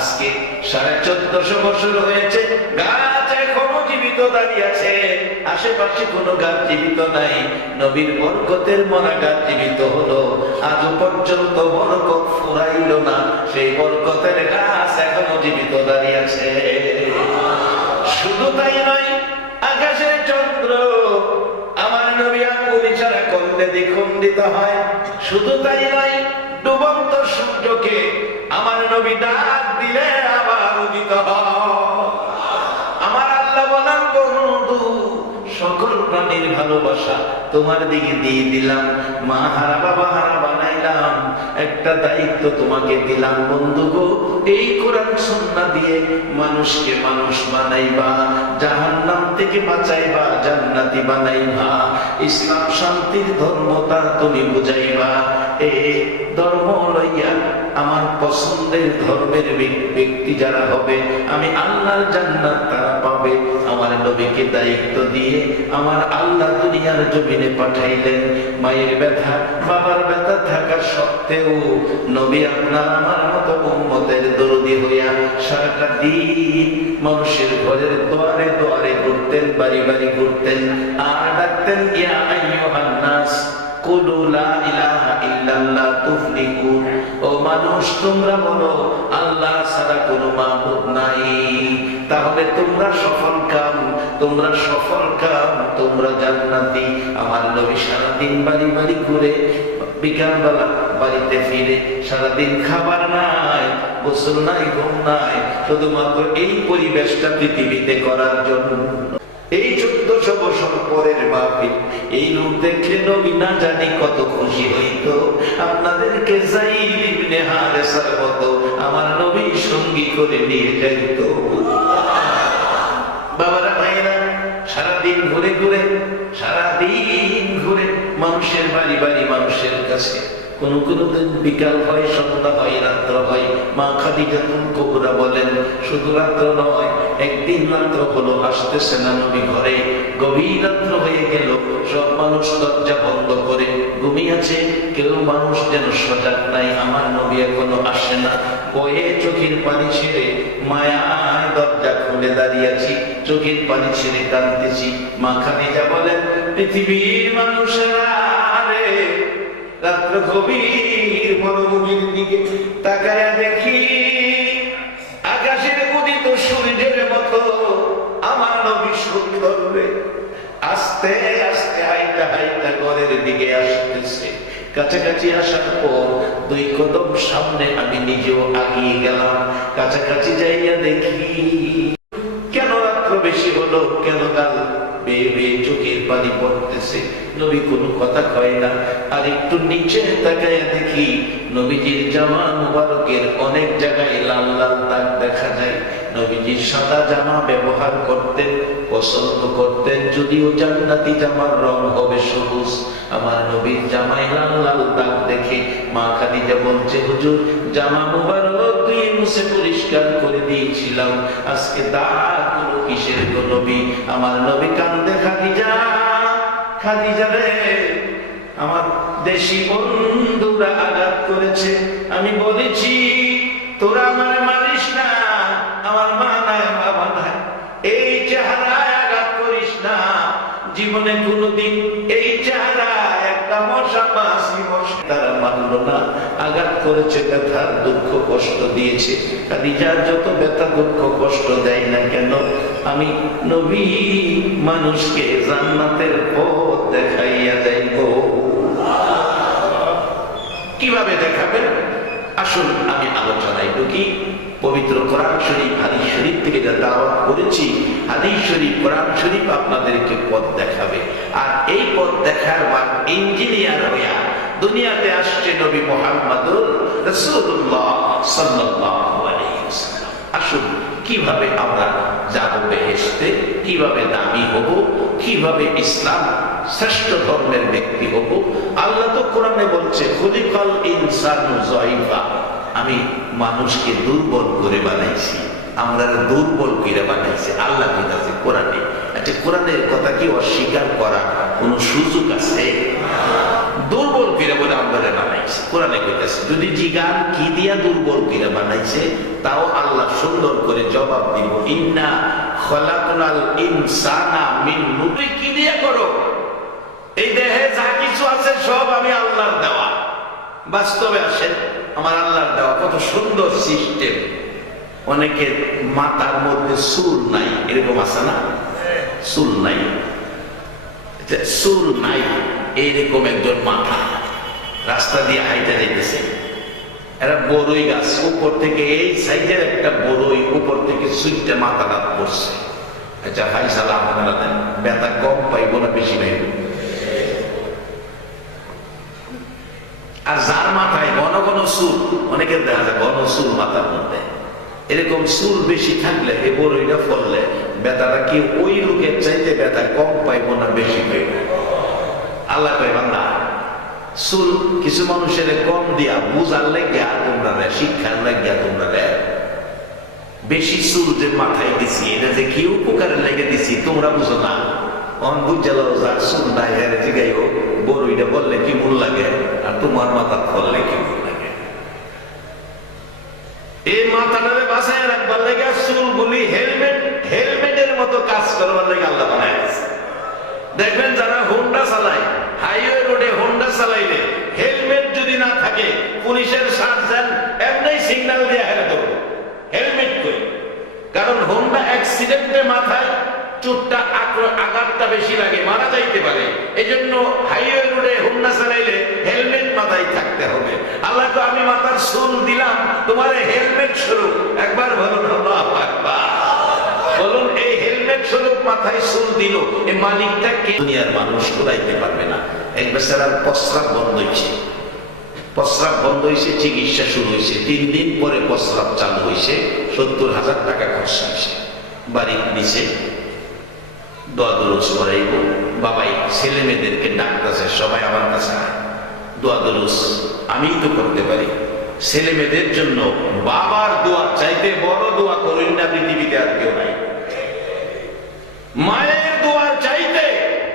আজকে 1450 বছর হয়েছে, গাছ এখনো জীবিত দাঁড়িয়ে আছে, আশেপাশে কোনো গাছ জীবিত নাই। নবীর বরকতের মরা গাছ জীবিত হলো, আজ পর্যন্ত বরকত ফুরাইল না, সেই বরকতের গাছ এখনো জীবিত দাঁড়িয়ে আছে। শুধু তাই নয়, আকাশের চন্দ্র আমার নবী আঙ্গুল ইশারা করলে দ্বিখণ্ডিত হয়। শুধু তাই নয়, ডুবন্ত সূর্যকে আমার নবী ডাক দিলে আবার উদিত হয়। আমার আল্লাহ বলেন, বন্ধু সকল প্রাণীর ভালোবাসা তোমার দিকে দিয়ে দিলাম, মা হারা বাবা হারা বানাইলাম, একটা দায়িত্ব তোমাকে দিলাম বন্ধু গো, এই কোরআন সুন্নাহ দিয়ে মানুষকে মানুষ বানাইবা, জাহান্নাম থেকে বাঁচাইবা, জান্নাতি বানাইবা, ইসলাম শান্তির ধর্মটা তুমি বুঝাইবা। এই ধর্ম লইয়া আমার পছন্দের ধর্মের ব্যক্তি যারা হবে, আমি আল্লাহর জান্নাত তারা পাবে। আমার নবীকে দায়িত্ব দিয়ে আমার আল্লাহ দুনিয়ার জমিনে পাঠাইলেন। মায়ের ব্যথা বাবার ব্যথা থাকা সত্ত্বেও নবী আপনার আমার মতো উম্মতের দরদি হইয়া সারাটা দিন মানুষের ঘরের দুয়ারে দুয়ারে ঘুরতেন, বাড়ি বাড়ি ঘুরতেন, আর ডাকতেন, ইয়া আইয়ুহান নাস কুলু লা ইলাহা ইল্লাল্লাহ তুফলিহুন। ও মানুষ, তোমরা বলো আল্লাহ ছাড়া কোনো মাবুদ নাই, তাহলে তোমরা সফল কাম, তোমরা সফল কাম, তোমরা জান্নাতি। আমার নবী সারাদিন বাড়ি বাড়ি ঘুরে, বিকালবেলা বাড়িতে ফিরে, সারাদিন খাবার নাই, গোসল নাই, ঘুম নাই, শুধুমাত্র এই পরিবেশটা পৃথিবীতে করার জন্য। এই 1400 বছর পরের মাহফিল, এই রূপ দেখলে নবী না জানি কত খুশি হইতো। আপনাদেরকে যায়েদ ইবনে হারেসার মতো আমার নবী সঙ্গী করে নিয়ে যাইতো। বাবারা ভাইরা, সারাদিন ঘুরে ঘুরে, সারাদিন ঘুরে মানুষের বাড়ি বাড়ি, মানুষের কাছে। কোন কোন দিন বিকাল হয়, সন্ধ্যা হয়, রাত্র হয়। মা খাদিজাতুল কুবরা বলেন, শুধু রাত্র নয়, একদিন রাত্র হলো, আসতেছে না নবী ঘরে। গভীর রাত্র হয়ে গেল, সব মানুষ দরজা বন্ধ করে ঘুমিয়েছে, কেউ মানুষ যেন সজাগ নাই, আমার নবী এখনো আসে না। ভয়ে চোখের পানি ছেড়ে মায়ায় দরজা খুলে দাঁড়িয়েছি, চোখের পানি ছেড়ে কাঁদতেছি। মা খাদিজা বলেন, পৃথিবীর মানুষেরা রে, রাত্র গভীর মরুভূমির দিকে তাকায়া দেখি, আকাশের উদিত সূর্যের মতো আমার নবী সুন্দর রে, আস্তে আস্তে হাইটা হাইটা ঘরের দিকে আসতেছে। কাছাকাছি আসার পর 2 কদম সামনে আমি নিজেও আগিয়ে গেলাম। কাছাকাছি যাইয়া দেখি, কেন রাত্র বেশি হলো, কেন গাল বেয়ে বেয়ে চোখের পানি পড়তেছে। নবী কোনো কথা কয় না। আর একটু নিচে তাকায়া দেখি, নবীজির জামা মুবারকের অনেক জায়গায় লাল লাল দাগ দেখা যায়। নবীজি সাদা জামা ব্যবহার করতেন, পছন্দ করতেন, যদিও জান্নাতি জামার রং হবে সবুজ। আমার নবীর জামায় লাল লাল দাগ দেখে মা খাদিজা বলছে, হুজুর জামা মুবারক ধুয়ে মুছে পরিষ্কার করে দিয়েছিলাম, আজকে দাগ হলো কিসের গো নবী? আমার নবী কান্দে, খাদিজা খাদিজা রে, আমার দেশি বন্ধুরা আঘাত করেছে, আমি বলেছি তোরা আমার মারিস না, আমার মা নাই বাবা নাই, এই চেহারায় আঘাত করিস না। জীবনে কোনোদিন এই চেহারা একটা মশা মাসি মশা তারা মানল না, আঘাত করেছে, ব্যথা দুঃখ কষ্ট দিয়েছে। খাদিজার যত ব্যথা দুঃখ কষ্ট দেয় না কেন, আমি নবী মানুষকে জান্নাতের পথ দেখাইয়া যাইব। কিভাবে দেখাবেন? আসুন আমি আলোচনায় ঢুকি। পবিত্র কোরআন শরীফ, হাদিস শরীফ থেকে যা দাওয়াত করেছি, হাদিস শরীফ কোরআন শরীফ আপনাদেরকে পথ দেখাবে। আর এই পথ দেখার ইঞ্জিনিয়ার হইয়া দুনিয়াতে আসছে নবী মুহাম্মদুর রাসূলুল্লাহ সাল্লাল্লাহু আলাইহি ওয়াসাল্লাম। আসুন কিভাবে আমরা যাব বেহেশতে, কিভাবে দামি হব, কিভাবে ইসলাম শ্রেষ্ঠ ধর্মের ব্যক্তি হব। আল্লাহ তো কোরআনে বলছে, খুলিকাল ইনসানু যায়ফা, আমি মানুষকে দুর্বল করে বানাইছি, আমরা দুর্বল করে বানাইছি। আল্লাহ কইতাছে কোরআনে। আচ্ছা, কোরআনের কথা কি অস্বীকার করা কোন সুযোগ আছে? দুর্বল করে বলে আমরা বানাইছি, কোরআনে কইতাছে। যদি জিগান কি দিয়া দুর্বল করে বানাইছে, তাও আল্লাহ সুন্দর করে জবাব দিব, ইন্না খলাকনাল ইনসানা মিন নুতফাতিন। কি দিয়ে করো? এই দেহে যা কিছু আছে সব আমি আল্লাহর দেওয়া। বাস্তবে আসেন, আমার আল্লাহর দেওয়া কত সুন্দর সিস্টেম। অনেকের মাথার মধ্যে চুল নাই, এরকম আছে না? চুল নাই, চুল নাই, এইরকম একজন মাথা রাস্তা দিয়ে হাইটা যাইতেছে। এরা বড়ই গাছ উপর থেকে, এই সাইজের একটা বড়ই উপর থেকে সুইটটা মাথা রাত পড়ছে। আচ্ছা ভাই সালাম, আপনারা দেন, ব্যথা কম পাইব না বেশি পাইব? আর যার মাথায় ঘন ঘন চুল, অনেকের দেখা যায় ঘন চুল মাথার মধ্যে, এরকম চুল বেশি থাকলে এই বড়ইটা ফললে ব্যথাটা কি ওই রোগের চাইতে ব্যথা কম পাইব না বেশি পাইব? আল্লাহ কয় বান্দা, চুল কিছু মানুষের কম দিয়া বুঝার লাগিয়া তোমরা শিক্ষার লাগিয়া তোমরা বেশি চুল যে মাথায় দিছি, এটা যে কি উপকারের লেগে দিছি তোমরা বুঝো না। চুল নাই হেরে জিগাই হোক, বড়ইটা বললে কি মূল লাগে, আর তোমার মাথা ফললে কি মূল লাগে? এই মাথাটারে বাঁচায় রাখবার লেগে চুলগুলি হেলমেটের মতো কাজ করবার লেগে আল্লাহ বানায় আছে। দেখবেন যারা হোন্ডা চালায়, হাইওয়ে রোডে হোন্ডা চালাইলে হেলমেট যদি না থাকে, পুলিশের সার্জেন এমনি সিগন্যাল দিয়ে হেরে দেবো হেলমেট করে। কারণ হোন্ডা অ্যাক্সিডেন্টে মাথায় চোটটা আঘাতটা বেশি লাগে, মারা যাইতে পারে। এই জন্য হাইওয়ে রোডে হোন্ডা চালাইলে হেলমেট মাথায় থাকতে হবে। আল্লাহ তো আমি মাথার চুল দিলাম, তোমার হেলমেট স্বরূপ। একবার বলুন আল্লাহু আকবার, বলুন এই হেলমেট স্বরূপ মাথায় চুল দিল, এই মালিকটা কে? দুনিয়ার মানুষ কোলাইতে পারবে না। এক বেচারার প্রস্রাব বন্ধ হয়েছে, প্রস্রাব বন্ধ হয়েছে, চিকিৎসা শুরু হয়েছে, 3 দিন পরে প্রস্রাব চালু হয়েছে, 70,000 টাকা খরচা হয়েছে। বাড়ি নিচে দোয়া দরুদ করাইব, বাবাই ছেলে মেয়েদেরকে ডাকতেছে, সবাই আমার কাছে দোয়া দরুদ আমিই তো করতে পারি। ছেলে মেয়েদের জন্য বাবার দোয়া চাইতে বড় দোয়া করেন না পৃথিবীতে আর কেউ নাই। মায়ের দোয়ার চাইতে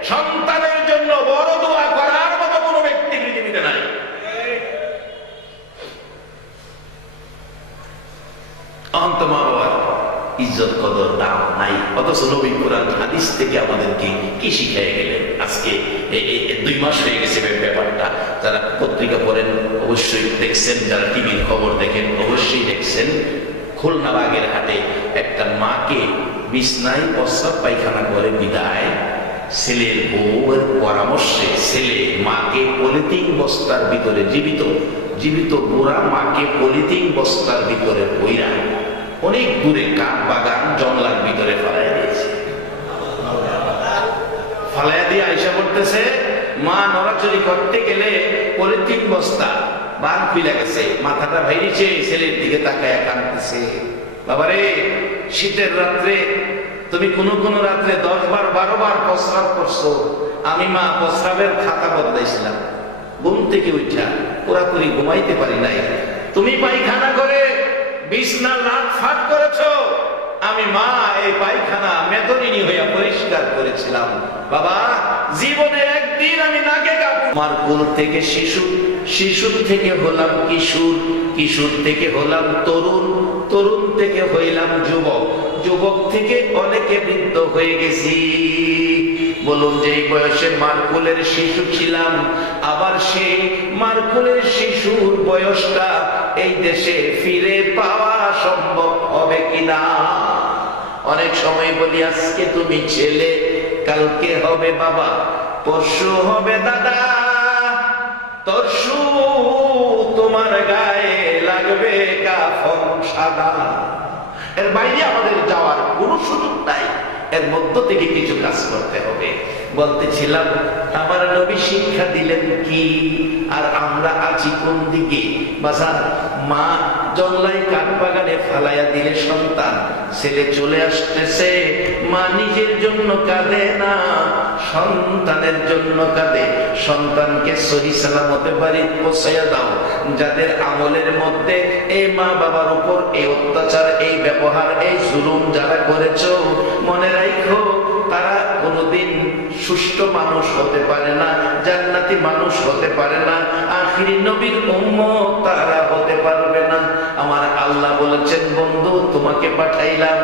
সন্তানের জন্য বড় দোয়া করার মতো কোনো ব্যক্তি পৃথিবীতে নাই। মা বাবার ইজ্জত কদর দাম নাই, অথচ নবী কোরআন হাদিস থেকে আমাদেরকে কি শিখিয়ে গেলেন? আজকে 2 মাস হয়ে গেছে ব্যাপারটা। যারা পত্রিকা পড়েন অবশ্যই দেখছেন, যারা টিভির খবর দেখেন অবশ্যই দেখছেন, খুলনা বাগেরহাটে একটা মাকে বিছনায় প্রস্রাব পায়খানা করে বিদায়, ছেলের বউয়ের পরামর্শে ছেলে মাকে পলিথিন বস্তার ভিতরে, জীবিত বুড়া মাকে পলিথিন বস্তার ভিতরে বইরা অনেক দূরে কাঠ বাগান জঙ্গলার ভিতরে ফালাইয়া দিয়েছে। ফালাইয়া দিয়ে আইসা করতেছে, মা নড়াচড়ি করতে গেলে পলিথিন বস্তা বান খুলে গেছে, মাথাটা ভাইরিছে, ছেলের দিকে তাকায় কাঁদতেছে। বাবারে, শীতের রাত্রে তুমি কোন রাত্রে 10 বার 12 বার প্রস্রাব করছো। আমি মা প্রস্রাবের খাতা বদলাইছিলাম, ঘুম থেকে উঠা পুরাপুরি ঘুমাইতে পারি নাই। তুমি পায়খানা করে বিছনা লাট ফাট করেছো, আমি মা এই পায়খানা মেদরিনী হইয়া পরিষ্কার করেছিলাম। বাবা, জীবনে একদিন আমি নাকে কাপড়, আমার কোল থেকে শিশু থেকে হলাম কিশোর থেকে হলাম তরুণ থেকে হইলাম যুবক থেকে অনেকে বৃদ্ধ হয়ে গেছি। বলুন, যে বয়সে মার কোলের শিশু ছিলাম, আবার সেই মার কোলের শিশুর বয়সটা এই দেশে ফিরে পাওয়া সম্ভব হবে কিনা? অনেক সময় বলি, আজকে তুমি ছেলে, কালকে হবে বাবা, পরশু হবে দাদা, তরশু তোমার গায়ে লাগবে কাফন সাদা। এর বাইরে আমাদের যাওয়ার কোনো সুযোগ নাই, এর মধ্য থেকে কিছু কাজ করতে হবে। বলতেছিলাম, আমার নবী শিক্ষা দিলেন কি, আর আমরা আছি কোন দিকে? বাজার মা জল্লাই কাঠ বাগানে ফালাইয়া দিলে সন্তান, ছেলে চলে আসতেছে, মা নিজের জন্য কাঁদে না, সন্তানের জন্য কাঁদে। সন্তানকে সহি সালামতে বাড়ি পৌঁছাইয়া দাও। যাদের আমলের মধ্যে এই মা বাবার উপর এই অত্যাচার, এই ব্যবহার, এই জুলুম যারা করেছো, মনে রাখো তারা কোনোদিন সুষ্ঠু মানুষ হতে পারে না, জান্নাতি মানুষ হতে পারে না, আখিরি নবীর উম্মত তারা হতে পারবে না। আমার আল্লাহ বলেছেন, বন্ধু তোমাকে পাঠাইলাম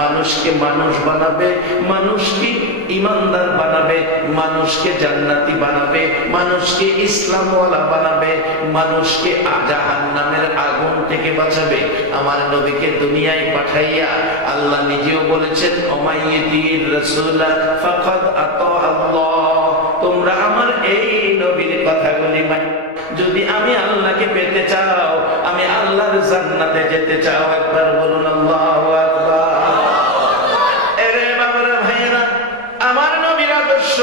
মানুষকে মানুষ বানাবে, মানুষকে ইমানদার বানাবে, মানুষকে জান্নাতি বানাবে, মানুষকে ইসলামওয়ালা বানাবে, মানুষকে জাহান্নামের আগুন থেকে বাঁচাবে। আমার নবীকে দুনিয়ায় পাঠাইয়া আল্লাহ নিজেও বলেছেন, ওমাইয়িতির রাসূলা ফাকাদ আতা আল্লাহ। তোমরা আমার এই নবীর কথাগুলি যদি আমি আল্লাহকে পেতে চাও, আমি আল্লাহর জান্নাতে যেতে চাও, একবার বলুন আল্লাহু আকবার। এরে বাবারা ভাইয়েরা, আমার নবীর আদর্শ,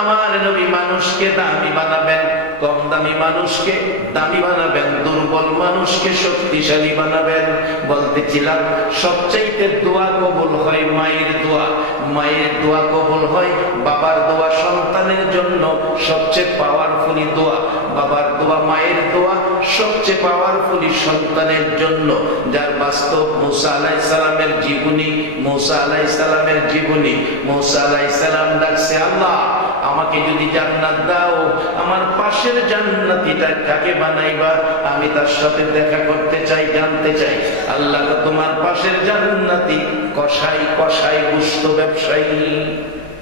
আমার নবী মানুষকে দামি বানাবেন, কম দামি মানুষকে দামি বানাবেন, দুর্বল মানুষকে শক্তিশালী বানাবেন। বলতেছিলাম সবচাইতে দোয়া কবুল হয় মায়ের দোয়া, মায়ের দোয়া কবুল হয়, বাবার দোয়া সন্তানের জন্য সবচেয়ে পাওয়ারফুলি দোয়া, বাবার দোয়া মায়ের দোয়া সবচেয়ে পাওয়ারফুলি সন্তানের জন্য। যার বাস্তব মুসা আলাইহিস সালামের জীবনী, মুসা আলাইহিস সালামের জীবনী, মুসা আলাইহিস সালাম ডাকছে, আল্লাহ আমাকে যদি জান্নাত দাও, আমার পাশের জান্নাতীটা কাকে বানাইবা, আমি তার সাথে দেখা করতে চাই, জানতে চাই। আল্লাহ তোমার পাশের জান্নাতী কসাই, কসাই গোশত ব্যবসায়ী।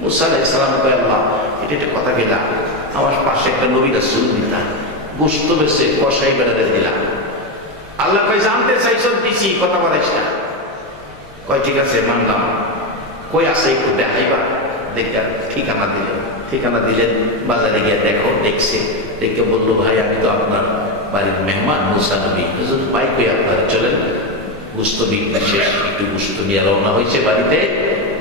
মুসা আলাইহিস সালাম কয়, আল্লাহ এটা একটা কথা গেলাম, আমার পাশে একটা নবী রাসূল দিলাম, গোশত বেচে কসাই বেড়াতে দিলাম। আল্লাহ কয় জানতে চাইছো, দিছি, কথা বলাইস না। কয় ঠিক আছে মানলাম, কই আছে একটু দেখাইবা। দেখা ঠিকানা দিলেন, ঠিকানা দিলেন, বাজারে গিয়ে দেখো, দেখছে, দেখে বললো, ভাই আমি তো আপনার বাড়ির মেহমান মুসা নবী, হুজুর পাই কই আপনার, চলেন গোশত বিক্রি শেষ, একটু গোশত নিয়ে রওনা হয়েছে বাড়িতে।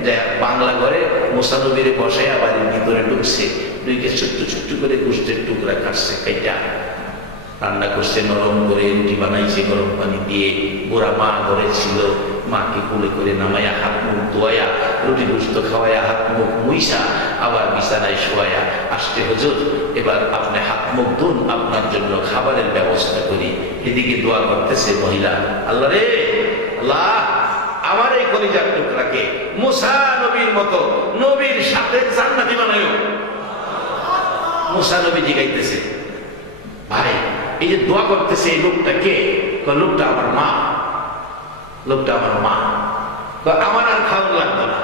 যে বাংলা ঘরে মুসা নবীরে বসাইয়া বাড়ির ভিতরে ঢুকছে, ঢুকে ছোট্ট ছোট্ট করে গোশতের টুকরা কাটছে, কাইটা রান্না করছে, নরম করে রুটি বানাইছে গরম পানি দিয়ে। বুড়া মা ঘরে ছিল, মাকে কোলে করে নামাইয়া হাত মুখ ধোয়াইয়া রুটি গোশত খাওয়াইয়া হাত মুখ মুইসা আবার বিছানায় শোয়াইয়া আসতে, হুজুর এবার আপনি হাত মুখ ধুন, আপনার জন্য খাবারের ব্যবস্থা করি। এদিকে দোয়া করতেছে মহিলা, আল্লাহ রে আল্লাহ, আমার এই কলিজার টুকরাকে মুসা নবীর মতো নবীর সাথে জান্নাতি বানাইও। মুসা নবী জিগাইতেছে, ভাই এই যে দোয়া করতেছে এই লোকটা কে? লোকটা আমার মা, লোকটা আমার মা। আমার আর খাওয়া লাগতো না,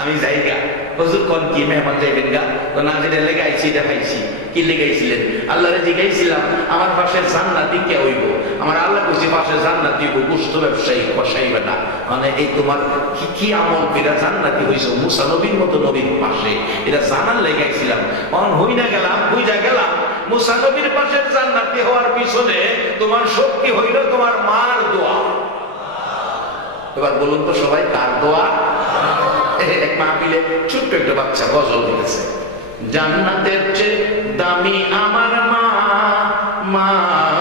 আমি যাই গা। হুজুর কোন কি মেহমান যাইবেন গা? না যেটা লেগাইছি দেখাইছি। কি লেগাইছিলেন? আল্লাহরে জিগাইছিলাম আমার পাশে জান্নাতি কে হইব। আমার আল্লাহ কইছে পাশে জান্নাতি হইব, গোশত ব্যবসায়ী, কসাইবে না। মানে এই তোমার কি কি আমল পেরা জান্নাতি হইছো মুসা নবীর মতো নবীর পাশে, এটা জানার লেগাইছিলাম। অন হই না গেলাম, বুঝা গেলাম মুসা নবীর পাশে জান্নাতি হওয়ার পিছনে তোমার শক্তি হইল তোমার মার দোয়া। এবার বলুন তো সবাই, কার দোয়া? এক মাহফিলে ছোট্ট একটা বাচ্চা গজল দিতেছে, জান্নাতের চেয়ে দামি আমার মা, মা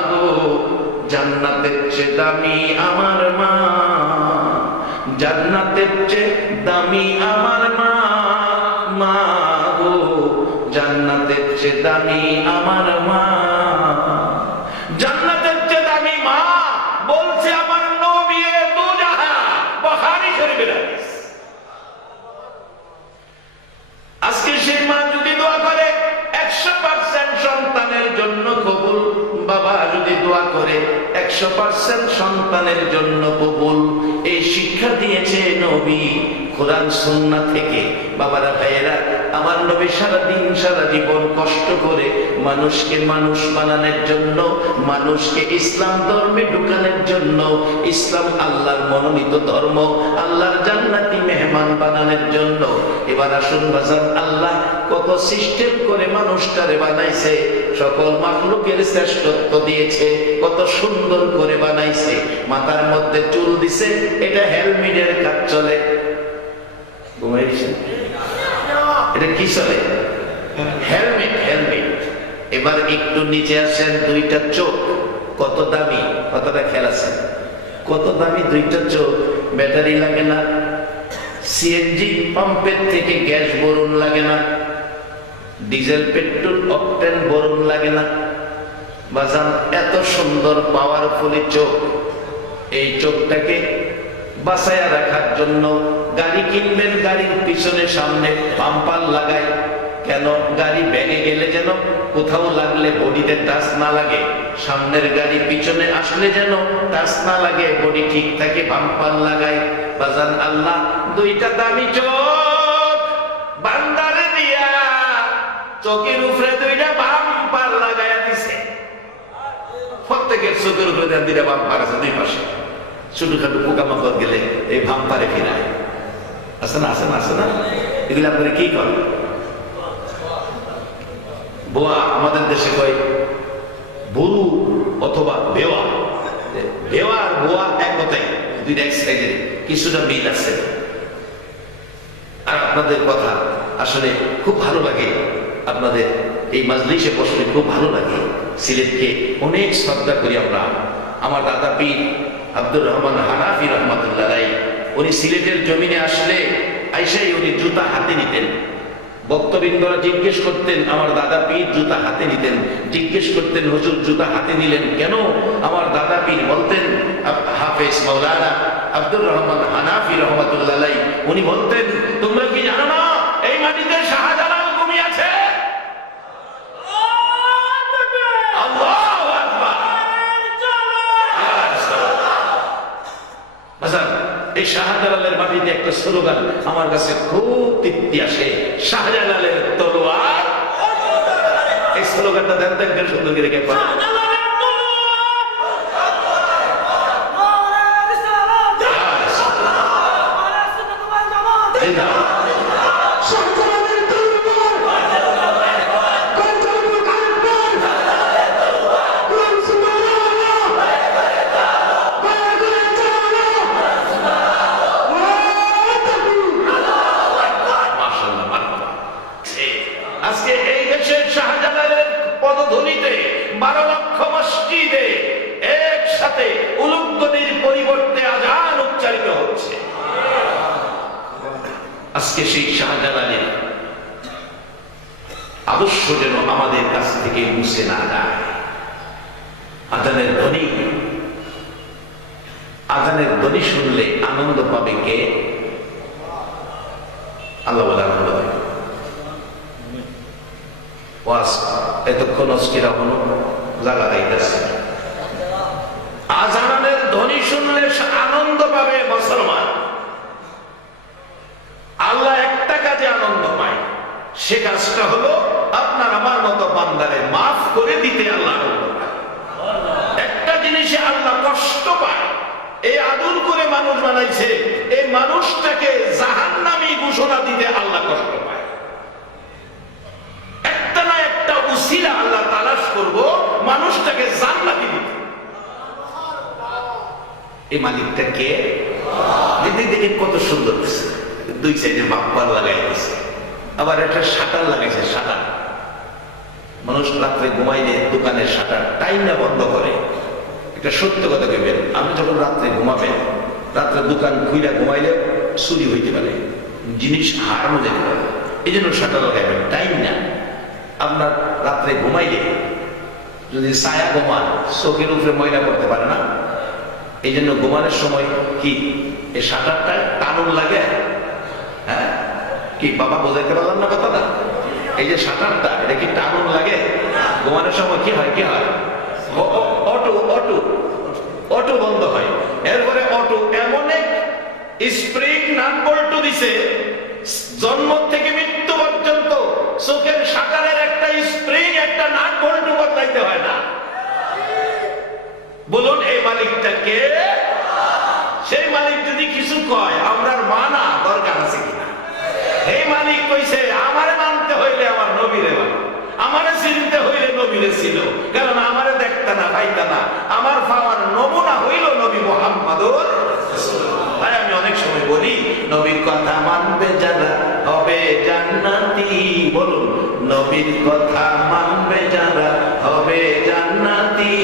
গো জান্নাতের চেয়ে দামি আমার মা, জান্নাতের চেয়ে দামি আমার মা, মা গো জান্নাতের চেয়ে দামি আমার মা, জান্নাতের চেয়ে দামি মা বলছে আমার নবী দুজাহা, বুখারী শরীফের হাদিস। আজকে সেই মা যদি দোয়া করে 100% সন্তানের জন্য কবুল, বাবা যদি দোয়া করে 100% সন্তানের জন্য কবুল। এই শিক্ষা দিয়েছে নবী কোরআন সুন্নাহ থেকে। বাবারা ভাইয়েরা, আমার নবী সারাদিন সারা জীবন কষ্ট করে মানুষকে মানুষ বানানোর জন্য, মানুষকে ইসলাম ধর্মে ঢুকানোর জন্য, ইসলাম আল্লাহর মনোনীত ধর্ম, আল্লাহর জান্নাতি মেহমান বানানোর জন্য। এবার আসুন বাজার, আল্লাহ কত সিস্টেম করে মানুষটারে বানাইছে, সকল মাখলুকের শ্রেষ্ঠত্ব দিয়েছে, কত সুন্দর করে বানাইছে। মাথার মধ্যে চুল দিছে, এটা হেলমেটের কাজ চলে। এটা কি চলে? Helmet, helmet. এবার একটু নিচে আসেন, দুইটা চোখ কত দামি, কতটা খেয়াল আছে? কত দামি দুইটা চোখ, ব্যাটারি লাগে না, সিএনজি পাম্পের থেকে গ্যাস বরুণ লাগে না, ডিজেল পেট্রোল অকটেন বরুণ লাগে না। বাজান এত সুন্দর পাওয়ারফুলি চোখ, এই চোখটাকে বাঁচায়া রাখার জন্য গাড়ি কিনবেন, গাড়ির পিছনে সামনে পাম্পার লাগায়। কেন? গাড়ি ভেঙে গেলে যেন কোথাও লাগলে বডিতে টাচ না লাগে। সামনের গাড়ি পিছনে আসলে যেন টাচ না লাগে, বডি ঠিক থাকে, বাম্পার লাগায়। বাজান আল্লাহ দুইটা দামি চোখ বান্দারে দিয়া চোখের উপরে দুইটা বাম্পার লাগাইয়া দিছে। প্রত্যেকের চোখের উপরে দুইটা বাম্পার আছে দুই পাশে। ছোটখাটো পোকামাকড় গেলে এই বাম্পারে ফিরায়। আছে না, আছে না, আছে না? এগুলো আপনারা কি করেন? বোয়া আমাদের দেশে কয় বরু অথবা বেওয়া। বেওয়া আর বোয়া এক কথাই, দুইটা এক সাইডের, কিছুটা মিল আছে। আর আপনাদের কথা আসলে খুব ভালো লাগে, আপনাদের এই মাজলিসে বসলে খুব ভালো লাগে। সিলেটকে অনেক শ্রদ্ধা করি আমরা। আমার দাদা পীর আব্দুর রহমান হানাফি রহমাতুল্লাহ আলাইহি, উনি সিলেটের জমিনে আসলে আইসাই উনি জুতা হাতে নিতেন। ভক্তবৃন্দরা জিজ্ঞেস করতেন, আমার দাদা পীর জুতা হাতে নিতেন। জিজ্ঞেস করতেন, হুজুর জুতা হাতে নিলেন কেন? আমার দাদা পীর বলতেন, হাফেজ মাওলানা আব্দুর রহমান হানাফি রহমাতুল্লাহ আলাইহি, উনি বলতেন, তোমরা কি জানো না এই মাটিতে শাহজালাল ঘুমিয়েছে? আল্লাহু আকবার। এই শাহজালালের মাটিতে একটা স্লোগান আমার কাছে খুব তৃপ্তি আসে, শাহজালালের তলোয়ার। এই স্লোগানটা দেন তো একজন সুন্দর করে কে পারে? আজকে এই দেশের শাহজালালের পদধূলিতে 12 লক্ষ মসজিদে একসাথে উলুধ্বনির পরিবর্তে আযান উচ্চারিত হচ্ছে। আজকে সেই শাহজালালের আদর্শ যেন আমাদের কাছ থেকে মুছে না যায়। আযানের ধ্বনি শুনলে আনন্দ পাবে কে? আল্লাহ বলে আনন্দ পাবে। এতক্ষণ অস্কিরা হল জায়গা গাইতেছে। আযানের ধ্বনি শুনলে আনন্দ পাবে মুসলমান। আল্লাহ একটা কাজে আনন্দ পায়, সে কাজটা হলো আপনার আমার মতো বান্দারে মাফ করে দিতে আল্লাহ আনন্দ পায়। একটা জিনিসে আল্লাহ কষ্ট পায়, এই আদর করে মানুষ বানাইছে, এই মানুষটাকে জাহান্নামী ঘোষণা দিতে আল্লাহ কষ্ট পায়। একটা না একটা উসিলা আল্লাহ তালাশ করব মানুষটাকে জান্নাতি দিতে। এই মালিকটা কে? দেখেন কত সুন্দর দিচ্ছে, দুই সাইডে বাম্পার লাগাই দিচ্ছে, আবার একটা শাটার লাগাইছে। শাটার মানুষ রাত্রে ঘুমাইলে দোকানের শাটার টাইম না বন্ধ করে। এটা সত্য কথা কইবেন, আপনি যখন রাত্রে ঘুমাবেন, রাত্রে দোকান খুইলা ঘুমাইলে চুরি হইতে পারে, জিনিস হারানো যেতে পারে। এই জন্য শাটার লাগাইবেন, টাইম না। আপনার রাত্রে ঘুমাইলে যদি ছায়া ঘুমান, চোখের উপরে ময়লা করতে পারে না। এই জন্য ঘুমানোর সময় কি এই শাটারটা টানুন লাগে? হ্যাঁ, কি বাবা বোঝাইতে পারলাম না কথাটা? এই যে শাটারটা, এটা কি টানুন লাগে? ঘুমানোর সময় কি হয়? কি হয়? অটো বন্ধ হয়। এরপরে অটো এমন এক স্প্রিং নাট বল্টু দিছে, জন্ম থেকে মৃত্যু পর্যন্ত চোখের শাটারের একটা স্প্রিং, একটা নাট বল্টু বদলাইতে হয় না। বলুন এই মালিকটা কে? সেই মালিক যদি কিছু কয় আমরা মানা দরকার আছে কিনা? এই মালিক কইছে আমারে মানতে হইলে আমার নবীরে মানো, আমারে চিনতে হইলে নবীরে ছিল, কারণ আমারে দেখতে না পাইতা না, আমার পাওয়ার নমুনা হইল নবী মুহাম্মদুর রাসূলুল্লাহ। তাই আমি অনেক সময় বলি, নবীর কথা মানবে যারা হবে জান্নাতি। বলুন, নবীর কথা মানবে যারা হবে জান্নাতি।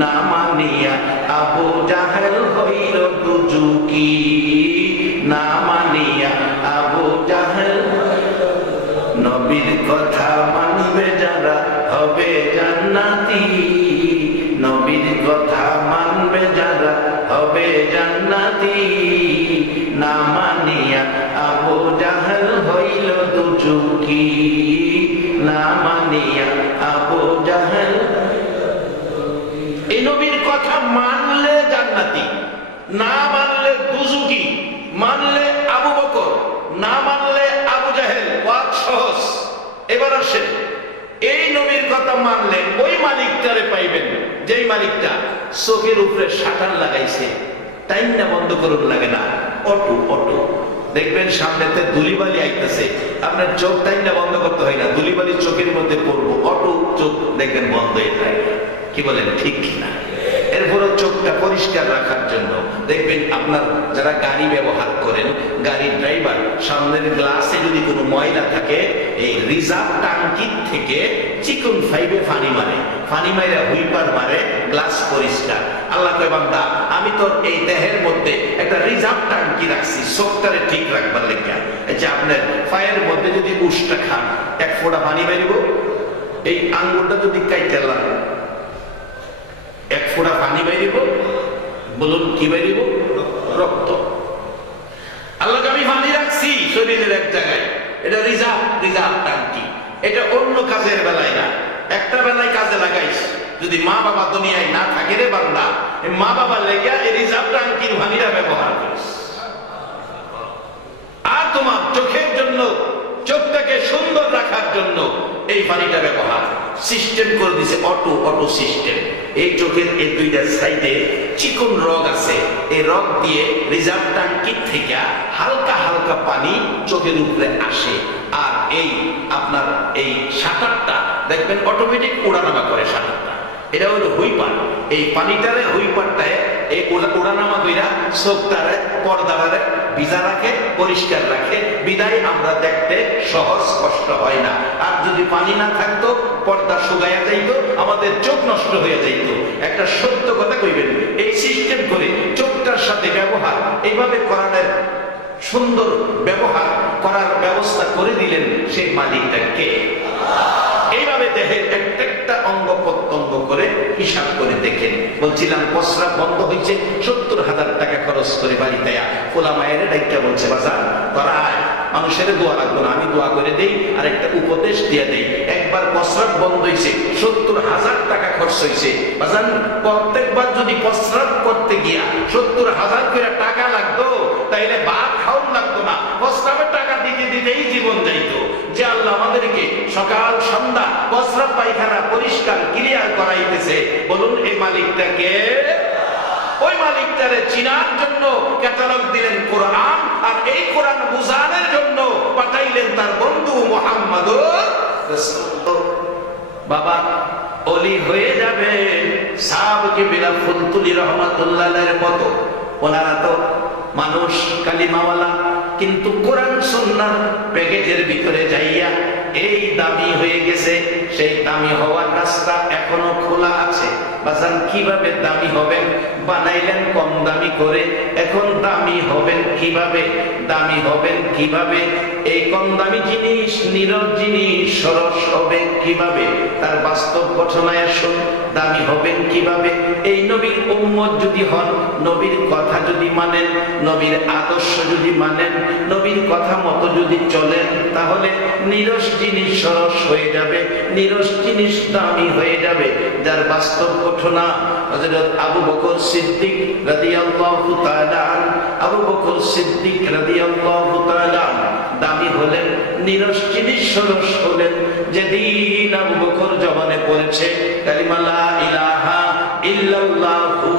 না মানিয়া আবু জাহেল হইল দুজুকি, না মানিয়া আবু জাহেল। নবীর কথা মানবে যারা হবে জান্নাতি, নবীর কথা মানবে যারা হবে জান্নাতি। না মানিয়া আবু জাহেল হইল দুজুকি, না মানিয়া আবু জাহেল। বুঝু কি? মানলে আবু বকর, না মানলে আবু জাহেল। ওয়াজ সহজ। এবার আসেন, এই নবীর কথা মানলে ওই মালিকটারে পাইবেন যেই মালিকটা চোখের উপরে শাটার লাগাইছে, টাইম না বন্ধ করুন লাগে না, অটো অটো। দেখবেন সামনেতে ধুলিবালি আইতেছে, আপনার চোখ টাইম না বন্ধ করতে হয় না, ধুলিবালি চোখের মধ্যে পড়বো, অটো চোখ দেখবেন বন্ধ হয়ে যায়। কি বলেন, ঠিক কিনা? এরপরও চোখটা পরিষ্কার রাখার জন্য দেখবেন আপনার যারা গাড়ি ব্যবহার করেন, গাড়ির ড্রাইভার, সামনের গ্লাসে যদি কোনো ময়লা থাকে, এই রিজার্ভ টাঙ্কির থেকে চিকন ফাইভে পানি মারে, পানি মাইরা হুইপার মারে, গ্লাস পরিষ্কার। আল্লাহ কয় বান্দা, আমি তোর এই দেহের মধ্যে একটা রিজার্ভ টাঙ্কি রাখছি চোখটারে ঠিক রাখবার লেগে। যে আপনার পায়ের মধ্যে যদি উষ্টা খান, এক ফোঁটা পানি বেরিব, এই আঙ্গুলটা যদি কাইতে লাগে এক ফোঁটা পানি বেরিব, বলুন কি বেরিব? রক্ত। আল্লাহ আমি পানি রাখছি শরীরের এক জায়গায়, এটা রিজার্ভ টাঙ্কি। এটা অন্য কাজের বেলায় না, একটা বেলায় কাজে লাগাইছি। যদি মা বাবা দুনিয়ায় না থাকে রে বান্দা, মা বাবা লেগে এই রিজার্ভ টাঙ্কির পানিটা ব্যবহার করিস। আর তোমার চোখের জন্য, চোখটাকে সুন্দর রাখার জন্য এই পানিটা ব্যবহার সিস্টেম করে দিছে, অটো অটো সিস্টেম। এই চোখের এই দুইটা সাইডে চিকন রগ আছে, এই রগ দিয়ে রিজার্ভ টাঙ্কির থেকে হালকা হালকা পানি চোখের উপরে আসে। আর এই আপনার এই শাটারটা দেখবেন অটোমেটিক ওড়ানামা করে শাটারটা, এটা হলো হুইপার। এই পানিটারে হুইপারটায় এই ওড়ানামা কইরা চোখটারে পর্দারে ভিজা রাখে, পরিষ্কার রাখে, বিদায় আমরা দেখতে সহজ, কষ্ট হয় না। আর যদি পানি না থাকতো, পর্দা শুকাইয়া যাইতো, আমাদের চোখ নষ্ট হয়ে যাইতো। একটা সত্য কথা কইবেন, এই সিস্টেম করে চোখটার সাথে ব্যবহার এইভাবে করানোর, সুন্দর ব্যবহার করার ব্যবস্থা করে দিলেন সেই মালিকটা কে? এইভাবে দেহের একটা অঙ্গ প্রত্যঙ্গ করে হিসাব করে দেখেন। বলছিলাম প্রস্রাব বন্ধ হয়েছে, 70,000 টাকা খরচ করে বাড়িতে খোলা মায়ের ডাইকা বলছে, বাজার তোরা আয়, মানুষের দোয়া লাগবে না, আমি দোয়া করে দেই আর একটা উপদেশ দিয়ে দেই। একবার প্রস্রাব বন্ধ হয়েছে, 70,000 টাকা খরচ হয়েছে। বাজান, প্রত্যেকবার যদি প্রস্রাব করতে গিয়া 70,000 করে টাকা লাগতো, তাইলে ভাত খাওয়ান লাগতো না, প্রস্রাবের টাকা দিতে দিতেই জীবন যাইতো। যে আল্লাহ আমাদেরকে সকাল সন্ধ্যা প্রস্রাব পায়খানা পরিষ্কার ক্লিয়ার করাইতেছে, বলুন এই মালিকটাকে? ওই মালিকটারে চিনার জন্য ক্যাটালগ দিলেন কোরআন, আর এই কোরআন বুঝানোর জন্য পাঠাইলেন তার বন্ধু মুহাম্মদুর রাসূলুল্লাহ। বাবা ওলি হয়ে যাবে সাহাবকে বিলা ফুলতুলি রহমাতুল্লাহের মতো। ওনারা তো মানুষ কালিমাওয়ালা, কিন্তু কোরআন সুন্নাহ প্যাকেজের ভিতরে যাইয়া এই দামি হয়ে গেছে। সেই দামি হওয়ার রাস্তা এখনো খোলা আছে। বাজান, কিভাবে দামি হবেন? বানাইলেন কম দামি করে, এখন দামি হবেন কিভাবে? দামি হবেন কিভাবে? এই কম দামি জিনিস, নীরব জিনিস সরস হবে কিভাবে? তার বাস্তব ঘটনায় আসুন। দামি হবেন কিভাবে? এই নবীর উম্মত যদি হন, নবীর কথা যদি মানেন, নবীর আদর্শ যদি মানেন, নবীর কথা মতো যদি চলেন, তাহলে নীরস জিনিস সরস হয়ে যাবে, নীরস জিনিস দামি হয়ে যাবে। যার বাস্তব ঘটনা হযরত আবু বকর সিদ্দিক রাদিয়াল্লাহু তাআলা, আবু বকর সিদ্দিক রাদিয়াল্লাহু তাআলা দামি হলেন, নীরস জিনিস সরস হলেন। যেদিন আবু বকর জবানে পড়েছে কালিমা লা ইলাহা ইল্লাল্লাহু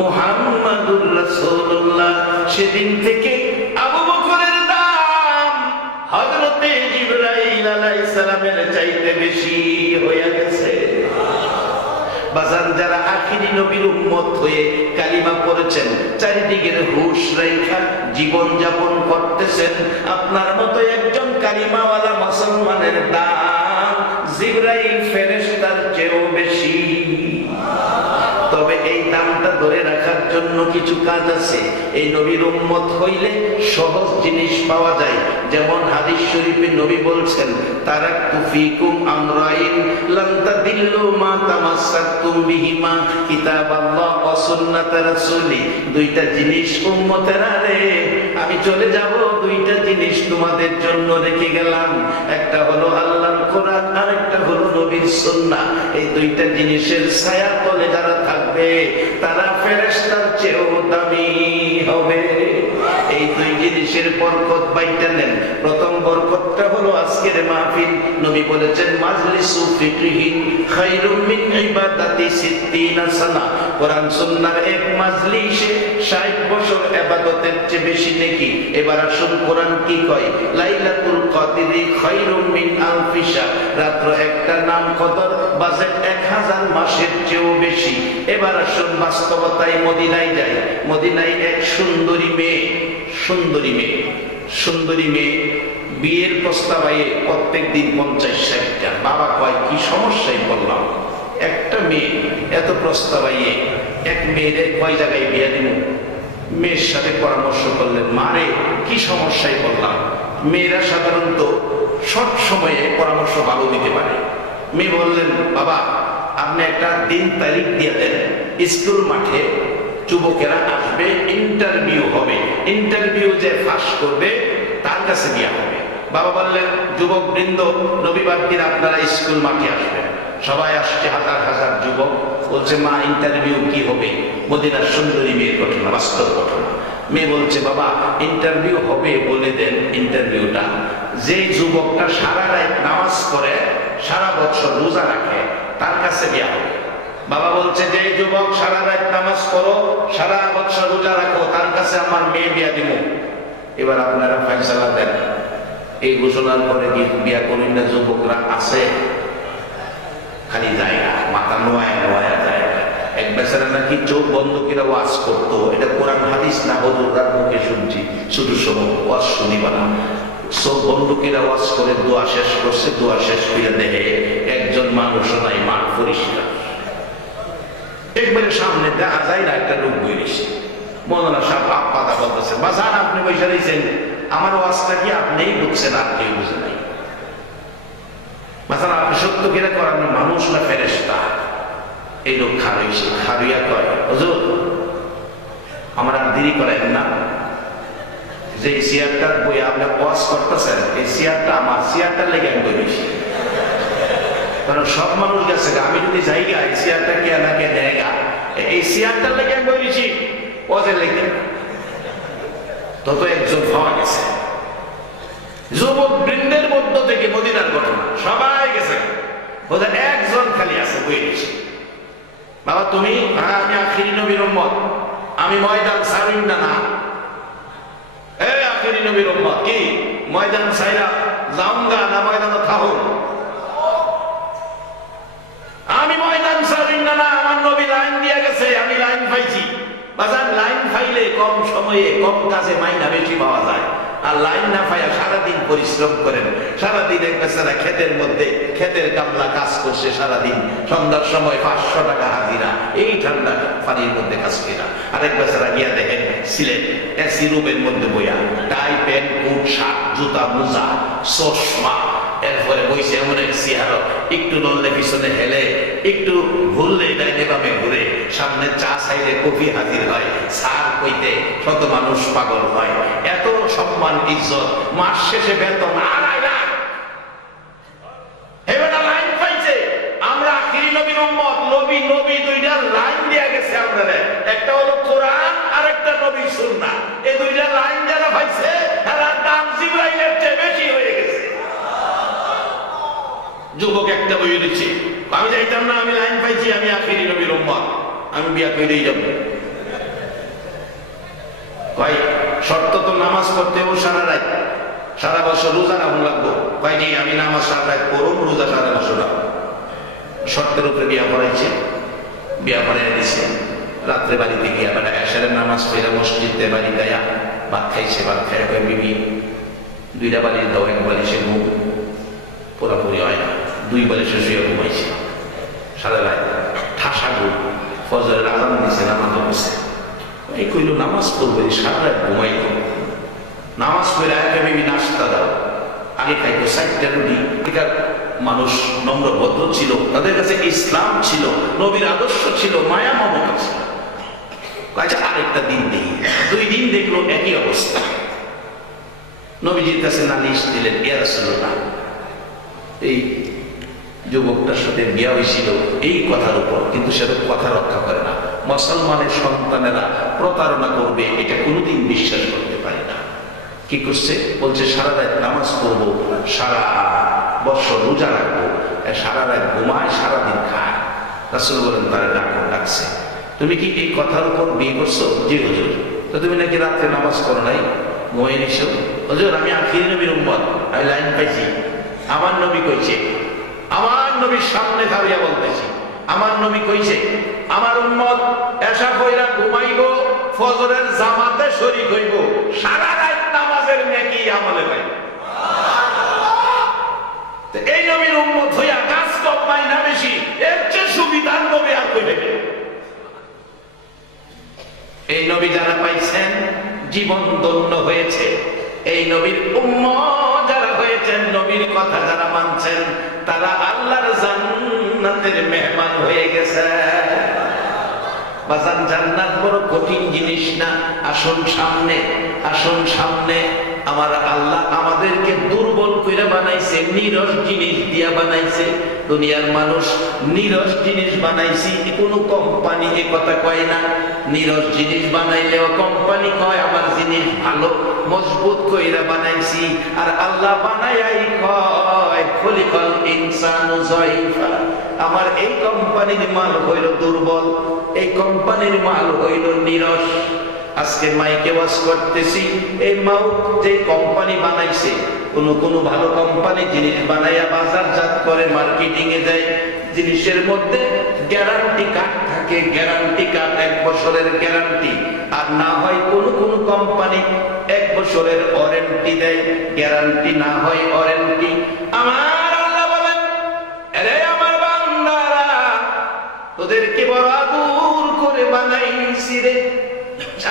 মুহাম্মাদুর রাসূলুল্লাহ, সেদিন থেকে আবু বকরের দাম হযরতে জিবরাইল আলাইহিস সালামের চাইতে বেশি হয়ে গেছে। বাজার, যারা আখিরি নবীর উম্মত হয়ে কালিমা পড়েছেন, চারিদিকের হুশ রেখা জীবন যাপন করতেছেন, আপনার মতো একজন কালিমাওয়ালা মুসলমানের দাম জিবরাইল ফেরেশতার চেয়েও বেশি। তবে এই দামটা ধরে রাখার জন্য কিছু কাজ আছে। এই নবীর উম্মত হইলে সহজ জিনিস পাওয়া যায়। যেমন হাদিস শরীফে নবী বলছেন, তারাকতু ফীকুম আমরাইন লান তাদিল্লু মা তামাসসাকতুম বিহিমা কিতাবাল্লাহ ওয়া সুন্নাত রাসূলি। দুইটা জিনিস উম্মতেরা রে, আমি চলে যাব, দুইটা জিনিস তোমাদের জন্য রেখে গেলাম। একটা হলো আল্লাহর কোরআন, আর একটা হলো নবীর সুন্নাহ। এই দুইটা জিনিসের ছায়া তলে যারা থাকবে, তারা ফেরেশতার চেয়েও দামি হবে। মজলিসের বরকত বাইটা নেন। প্রথম বরকতটা হলো আজকের মাহফিল। নবী বলেছেন মাজলিসু ফিকহিন খায়রুম মিন ইবাদাতি 60 সানা। কোরআন সুন্নাহর এক মাজলিসে 60 বছর ইবাদতের চেয়ে বেশি নেকি। এবার আসুন কোরআন কি কয়, লাইলাতুল কদরি খায়রুম মিন আলফি শাহর। রাত্র একটা নাম কদর, বাজেট 1000 মাসের চেয়েও বেশি। এবার আসুন বাস্তবতায় মদিনায় যাই। মদিনায় এক সুন্দরী মেয়ে, সুন্দরী মেয়ে বিয়ের প্রস্তাব আয়ে প্রত্যেক দিন 50-60টা। বাবা কয় কি সমস্যায় বললাম, একটা মেয়ে এত প্রস্তাব আইয়ে এক মেয়ের কয় জায়গায় বিয়ে দিব। মেয়ের সাথে পরামর্শ করলেন, মারে কি সমস্যায় বললাম। মেয়েরা সাধারণত সব সময়ে পরামর্শ ভালো দিতে পারে। মেয়ে বললেন, বাবা আপনি একটা দিন তারিখ দিয়ে দেন, স্কুল মাঠে যুবকেরা আসবে, ইন্টারভিউ হবে, ইন্টারভিউ যে পাস করবে তার কাছে বিয়ে হবে। বাবা বললেন, যুবক বৃন্দ রবিবার দিন আপনারা স্কুল মাঠে আসবেন। সবাই আসছে, হাজার যুবক। বলছে, মা ইন্টারভিউ কি হবে? মদিনার সুন্দরী মেয়ের ঘটনা, বাস্তব ঘটনা। মেয়ে বলছে, বাবা ইন্টারভিউ হবে বলে দেন ইন্টারভিউটা। যে যুবকটা সারা রাত নামাজ পড়ে, সারা বছর রোজা রাখে, তার কাছে বিয়ে হবে। বাবা বলছে, যে যুবক সারা রাত নামাজ পড়ো, সারা বছর রোজা রাখো, তার কাছে আমার মেয়ে বিয়া দিব। এবার আপনারা ফয়সালা দেন। এই ঘোষণার পরে কি বিয়া করেন না যুবকরা আছে? খালি জায়গা, মাথা নোয়া যায়। এক বেচারা নাকি চোখ বন্ধ করে ওয়াজ করতো, এটা কোরআন হাদিস না, হুজুরদের মুখে শুনছি, শুধু ওয়াজ শুনিবা না। চোখ বন্ধ করে ওয়াজ করে দোয়া শেষ করছে, দোয়া শেষ করে দেখে একজন মানুষ নাই, মাঠ পরিষ্কার। একবারে সামনে দেখা যায় না, একটা লোক বইরেছে। মৌলানা সাহেব পাতা বলতেছে, বাজান আপনি বসে রয়েছেন, আমার ওয়াজটা কি আপনিই বুঝছেন আর কেউ বুঝে নাই? বাজান আপনি সত্য কিনা করেন, মানুষ না ফেরেশতা? এই লোক খারুইয়া কয়, হুজুর আমার আর দেরি করেন না, যে চেয়ারটার বই আপনি ওয়াজ করতেছেন, এই চেয়ারটা আমার, চেয়ারটা লেগে আমি বইছি। কারণ সব মানুষ গেছে, আমি যদি জায়গা এই চেয়ারটা কে নাকে দেয়গা, এই চেয়ারটার লেগে আমি বইছি ওয়াজের লেগে। তত একজন পাওয়া গেছে যুবক বৃন্দের মধ্য থেকে, মদিনার ঘটনা, সবাই গেছে, ওদের একজন খালি আছে বইছি। বাবা তুমি? হ্যাঁ আমি আখিরি নবীর উম্মত, আমি ময়দান ছাড়িম না। না এই আখিরি নবীর উম্মত কি ময়দান ছাইরা যাওঙ্গা না ময়দান থাকুন? আমি ময়দান ছাড়িম না। না, আমার নবী লাইন দিয়ে গেছে, আমি লাইন পাইছি। বাজার লাইন পাইলে কম সময়ে কম কাজে মাইনা বেশি পাওয়া যায়। আর লাইন না পাইয়া সারাদিন পরিশ্রম করেন, সারাদিন এক বেচারা ক্ষেতের মধ্যে ক্ষেতের কামলা কাজ করছে সারাদিন, সন্ধ্যার সময় 500 টাকা হাজিরা, এই ঠান্ডা পানির মধ্যে কাজ কিনা। আরেক বেচারা গিয়া দেখেন সিলেট এসি রুমের মধ্যে বইয়া, টাই প্যান্ট কোট শার্ট জুতা মোজা চশমা, এরপরে বইছে এমন এক চেয়ার, একটু নড়লে পিছনে হেলে, একটু ঘুরলে ডাইনে বামে ঘুরে, সামনে চা চাইলে কফি হাজির হয়, সার কইতে শত মানুষ পাগল হয়। এত সম্মান ইজ্জত, মাস শেষে বেতন 2.5 লাখ। এবারে লাইন পাইছে, আমরা আখিরি নবীর উম্মত, নবী দুইটা লাইন দেয়া গেছে আপনাদের, একটা হলো কোরআন আর একটা নবী সুন্নাহ। এই দুইটা লাইন যারা পাইছে তারা দাম জিবরাইলের চেয়ে বেশি হয়ে গেছে। যুবক একটা বই দিচ্ছে, আমি যাইতাম না, আমি লাইন পাইছি, আমি আখিরি নবীর উম্মত, আমি বিয়া করেই যাব। ভাই শর্ত তো নামাজ পড়তেও সারা রাত, সারা বছর রোজা রাখুন লাগবো। ভাই জি আমি নামাজ সারা রাত পড়ুন, রোজা সারা বছর রাখুন। শর্তের উপরে বিয়া পড়াইছে, বিয়া পড়াই দিছে। রাত্রে বাড়িতে গিয়া বেড়া এসারের নামাজ পড়ে মসজিদে বাড়ি দেয়া ভাত খাইছে, ভাত খাই বিবি 2টা বালিশ দাও, 1 বালিশে ঘুম পুরাপুরি হয় না, 2 বালিশে শুয়ে ঘুমাইছে সারা রাত, ঠাসা ঘুম। ফজরের আজান দিছে, নামাজ পড়ছে। এই কইল নামাজ পড়বে, সারা রাত ঘুমাইল। নামাজ পড়ে একে বিবি নাস্তা দাও, আগে খাইতো 4টা রুটি। এখানকার মানুষ নম্র ভদ্র ছিল, তাদের কাছে ইসলাম ছিল, নবীর আদর্শ ছিল, মায়া মমতা ছিল। আচ্ছা আরেকটা দিন দেখি, 2 দিন দেখলো একই অবস্থা। নবীজির কাছে নালিশ দিলেন, ইয়া রাসূলুল্লাহ এই যুবকটার সাথে বিয়া হয়েছিল এই কথার উপর, কিন্তু সে তো কথা রক্ষা করে না, মুসলমানের সন্তানেরা প্রতারণা করবে এটা কোনোদিন বিশ্বাস করতে পারি না। কি করছে? বলছে সারা রাত নামাজ পড়বো, সারা বছর রোজা রাখবো, সারা রাত ঘুমায়, সারাদিন খায়। রাসূল বলেন তারা ডাকছে, তুমি কি এই কথার উপর বিয়ে করছো? জি হুজুর। তো তুমি নাকি রাত্রে নামাজ পড়ো নাই, ঘুমিয়ে নিছো? হুজুর আমি আখিরি নবীর উম্মত, আমি লাইন পাইছি, আমার নবী কইছে, আমার নবীর সামনে দাঁড়িয়ে বলতেছি, আমার নবী কইছে আমার উম্মত এশা কইরা ঘুমাইব, ফজরের জামাতে শরীক হইব, সারা রাত নামাজের নেকি আমলে পাইব। এই নবীর উম্মত হইয়া কাজ কম পাই না বেশি, এর চেয়ে সুবিধার নবী আর কই দেবে? এই নবী যারা পাইছেন জীবন ধন্য হয়েছে। এই নবীর উম্মত যারা হয়েছেন, নবীর কথা যারা মানছেন, তারা আল্লাহর জান্নাতের মেহমান হয়ে গেছে। বাজান জান্নাত বড় কঠিন জিনিস না। আসুন সামনে, আসুন সামনে। আমার আল্লাহ আমাদেরকে দুর্বল করে বানাইছে, নিরস জিনিস দিয়া বানাইছে। দুনিয়ার মানুষ নিরস জিনিস বানাইছি, কোনো কোম্পানি এ কথা কয় না। নিরস জিনিস বানাইলেও কোম্পানি কয় আমার জিনিস ভালো, মজবুত কইরা বানাইছি। আর আল্লাহ বানাইয়াই কয় খলিকাল ইনসানু যায়ফা, আমার এই কোম্পানির মাল হইল দুর্বল, এই কোম্পানির মাল হইল নিরস। আজকে মাইকে ওয়াজ করতেছি, এই মাউথ যে কোম্পানি বানাইছে, কোন ভালো কোম্পানি জিনিস বানাইয়া বাজারজাত করে মার্কেটিং এ দেয়, জিনিসের মধ্যে গ্যারান্টি কার্ড থাকে, গ্যারান্টি কার্ড 1 বছরের গ্যারান্টি। আর না হয় কোন কোম্পানি 1 বছরের ওয়ারেন্টি দেয়, গ্যারান্টি না হয় ওয়ারেন্টি। আমার আল্লাহ বলেন, আরে আমার বান্দারা, তোদেরকে বড় আদর করে বানাইছি রে,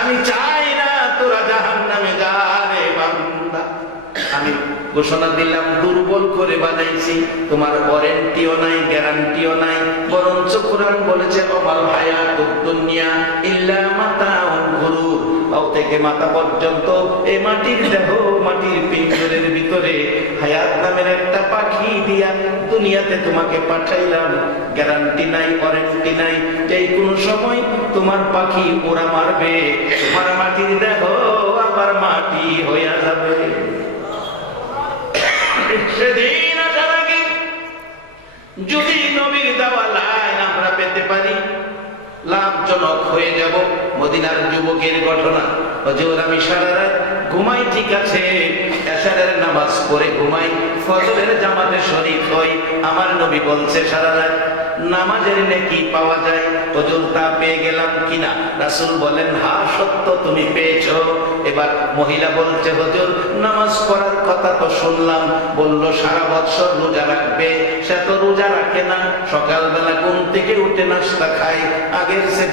আমি চাই না তোরা জাহান্নামে যা রে বান্দা। আমি ঘোষণা দিলাম দুর্বল করে বানাইছি, তোমার ওয়ারেন্টিও নাই, গ্যারান্টিও নাই। বরঞ্চ কোরআন বলেছে ওয়াল হায়াতুদ দুনিয়া ইল্লা মাতাউল গুরুর, পাও থেকে মাথা পর্যন্ত এই মাটির দেহ, মাটির পিঞ্জরের ভিতরে হায়াত নামের একটা পাখি দিয়া দুনিয়াতে তোমাকে পাঠাইলাম। গ্যারান্টি নাই, ওয়ারেন্টি নাই, এই কোন সময় তোমার পাখি ওরা মারবে, তোমার মাটির দেহ আবার মাটি হইয়া যাবে। সেদিন আসার আগে যদি নবীর দেওয়া লাইন আমরা পেতে পারি, লাভজনক হয়ে যাব। মদিনার যুবকের ঘটনা, হুজুর আমি সারা রাত ঘুমাই, ঠিক আছে, এশারের নামাজ পড়ে ঘুমাই, ফজরের জামাতে শরীক হই। আমার নবী বলছে সারা রাত নামাজের নেকি পাওয়া যায়, হুজুর তা পেয়ে গেলাম কিনা? রাসূল বলেন হ্যাঁ সত্য, তুমি পেয়েছো। এবার মহিলা বলছে হুজুর নামাজ পড়ার কথা তো শুনলাম, বললো সারা বছর রোজা রাখবে, সে তো রোজা রাখে না, সকালবেলা ঘুম থেকে উঠে নাস্তা খায়, আগের সে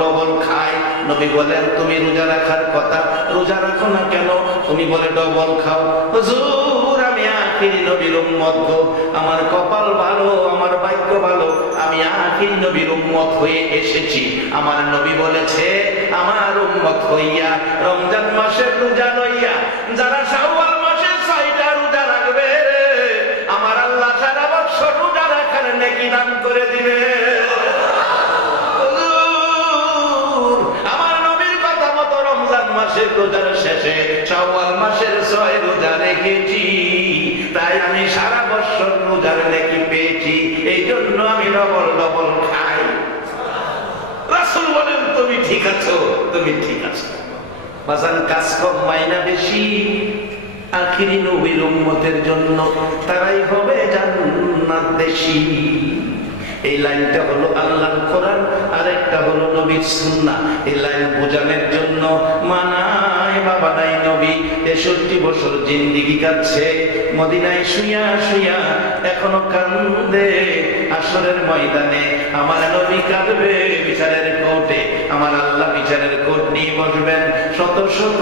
ডবল খায়। নবী বলেন তুমি রোজা রাখার কথা, রোজা রাখো না কেন? তুমি বলে ডবল খাও। হুজুর আমি আখিরি নবীর উম্মত গো, আমার কপাল ভালো, আমার ভাগ্য ভালো, আমি আখিরি নবীর উম্মত হয়ে এসেছি। আমার নবী বলেছে আমার উম্মত হইয়া রমজান মাসের রোজা লইয়া যারা শাওয়াল মাসের 6টা রোজা রাখবে, আমার আল্লাহ সারা বছর রোজা রাখার নেকি দান করে দিবে। আমার নবীর কথা মতো রমজান মাসের রোজার শেষে শাওয়াল মাসের 6 রোজা রেখেছি, তাই আমি সারা বছর রোজার নেকি পেয়েছি, এই জন্য আমি ডবল খাই। রাসূল বলেন তুমি ঠিক আছো, তুমি ঠিক আছো। বাজান কাজ কম মাইনা বেশি, আখিরি নবীর উম্মতের জন্য তারাই হবে জান্নাতবাসী। এই লাইনটা হলো আল্লাহর কোরআন, আর একটা হলো নবীর সুন্নাহ। এই লাইন বোঝানোর জন্য মানায় বাবা নাই নবী 63 বছর জিন্দেগি কাটছে মদিনায় শুইয়া শুইয়া, এখনো কান্দে। আসরের ময়দানে আমার নবী কাঁদবে, বিচারের কোর্টে আমার আল্লাহ বিচারের কোর্ট নিয়ে বসবেন। শত শত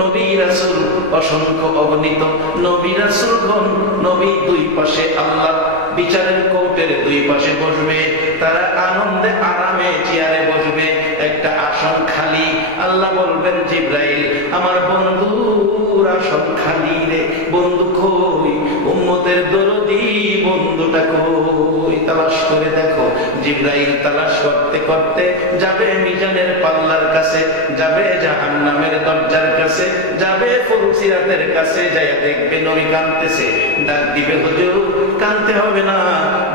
নবী রাসূল, অসংখ্য অগণিত নবী রাসূলগণ, নবী দুই পাশে আল্লাহ বিচারের কোর্টের দুই পাশে বসবে, তারা আনন্দে আরামে চেয়ারে বসবে, একটা আসন খালি। আল্লাহ বলবেন জিবরাইল আমার বন্ধুর আসন খালি রে, বন্ধু কই? উম্মতের দরদি বন্ধুটা কই? তালাশ করে দেখো। জিবরাইল তালাশ করতে করতে যাবে মিজানের পাল্লার কাছে, যাবে জাহান্নামের দরজার কাছে, যাবে ফুলসিরাতের কাছে যায় দেখবে নবী কাঁদতেছে, ডাক দিবে হুজুর কাঁদতে হবে না,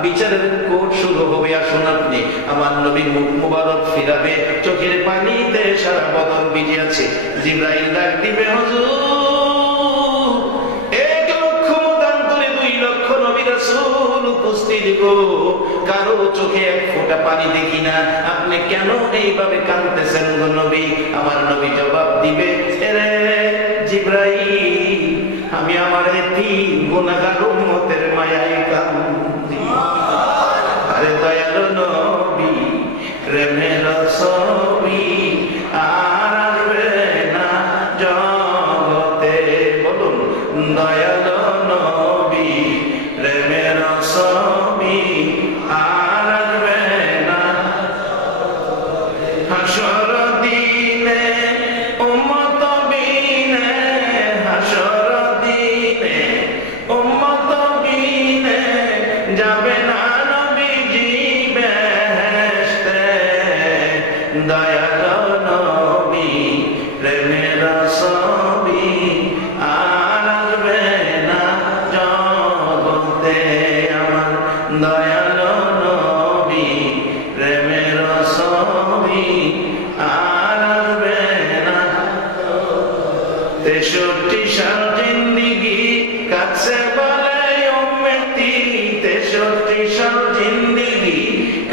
বিচারের কোর্ট শুরু হবে, আসুন আপনি। আমার নবীর মুখ মুবারক ফিরাবে, চোখের পানিতে সারা বদন ভিজে আছে। জিবরাইল ডাক দিবে হুজুর 1,00,000 2 লক্ষ নবী রাসূল উপস্থিত গো, কারো চোখে এক ফোঁটা পানি দেখি না, আপনি কেন এইভাবে কাঁদতেছেন গো নবী? আমার নবী জবাব দিবে, এরে জিবরাইল, আমি আমার এতিম গুনাহগার উম্মতের মায়ায় কাঁদি। আরে দয়ালু নবী, প্রেমের ছবি আর আসবে না জগতে, বলুন দয়ালু নবী, প্রেমের ছবি আর আসবে না। হাসর দিনে উম্মত বিনে, হাসর দিনে উম্মত বিনে যাবে না নবীজি বেহেশতে। দয়ালু নবী, প্রেমের ছবি আর আসবে না জগতে। আমার দয়ালু নবী, প্রেমের ছবি আর আসবে না। 63 সাল জিন্দিগি কাছে বলে উম্মতি, 63 সাল জিন্দিগি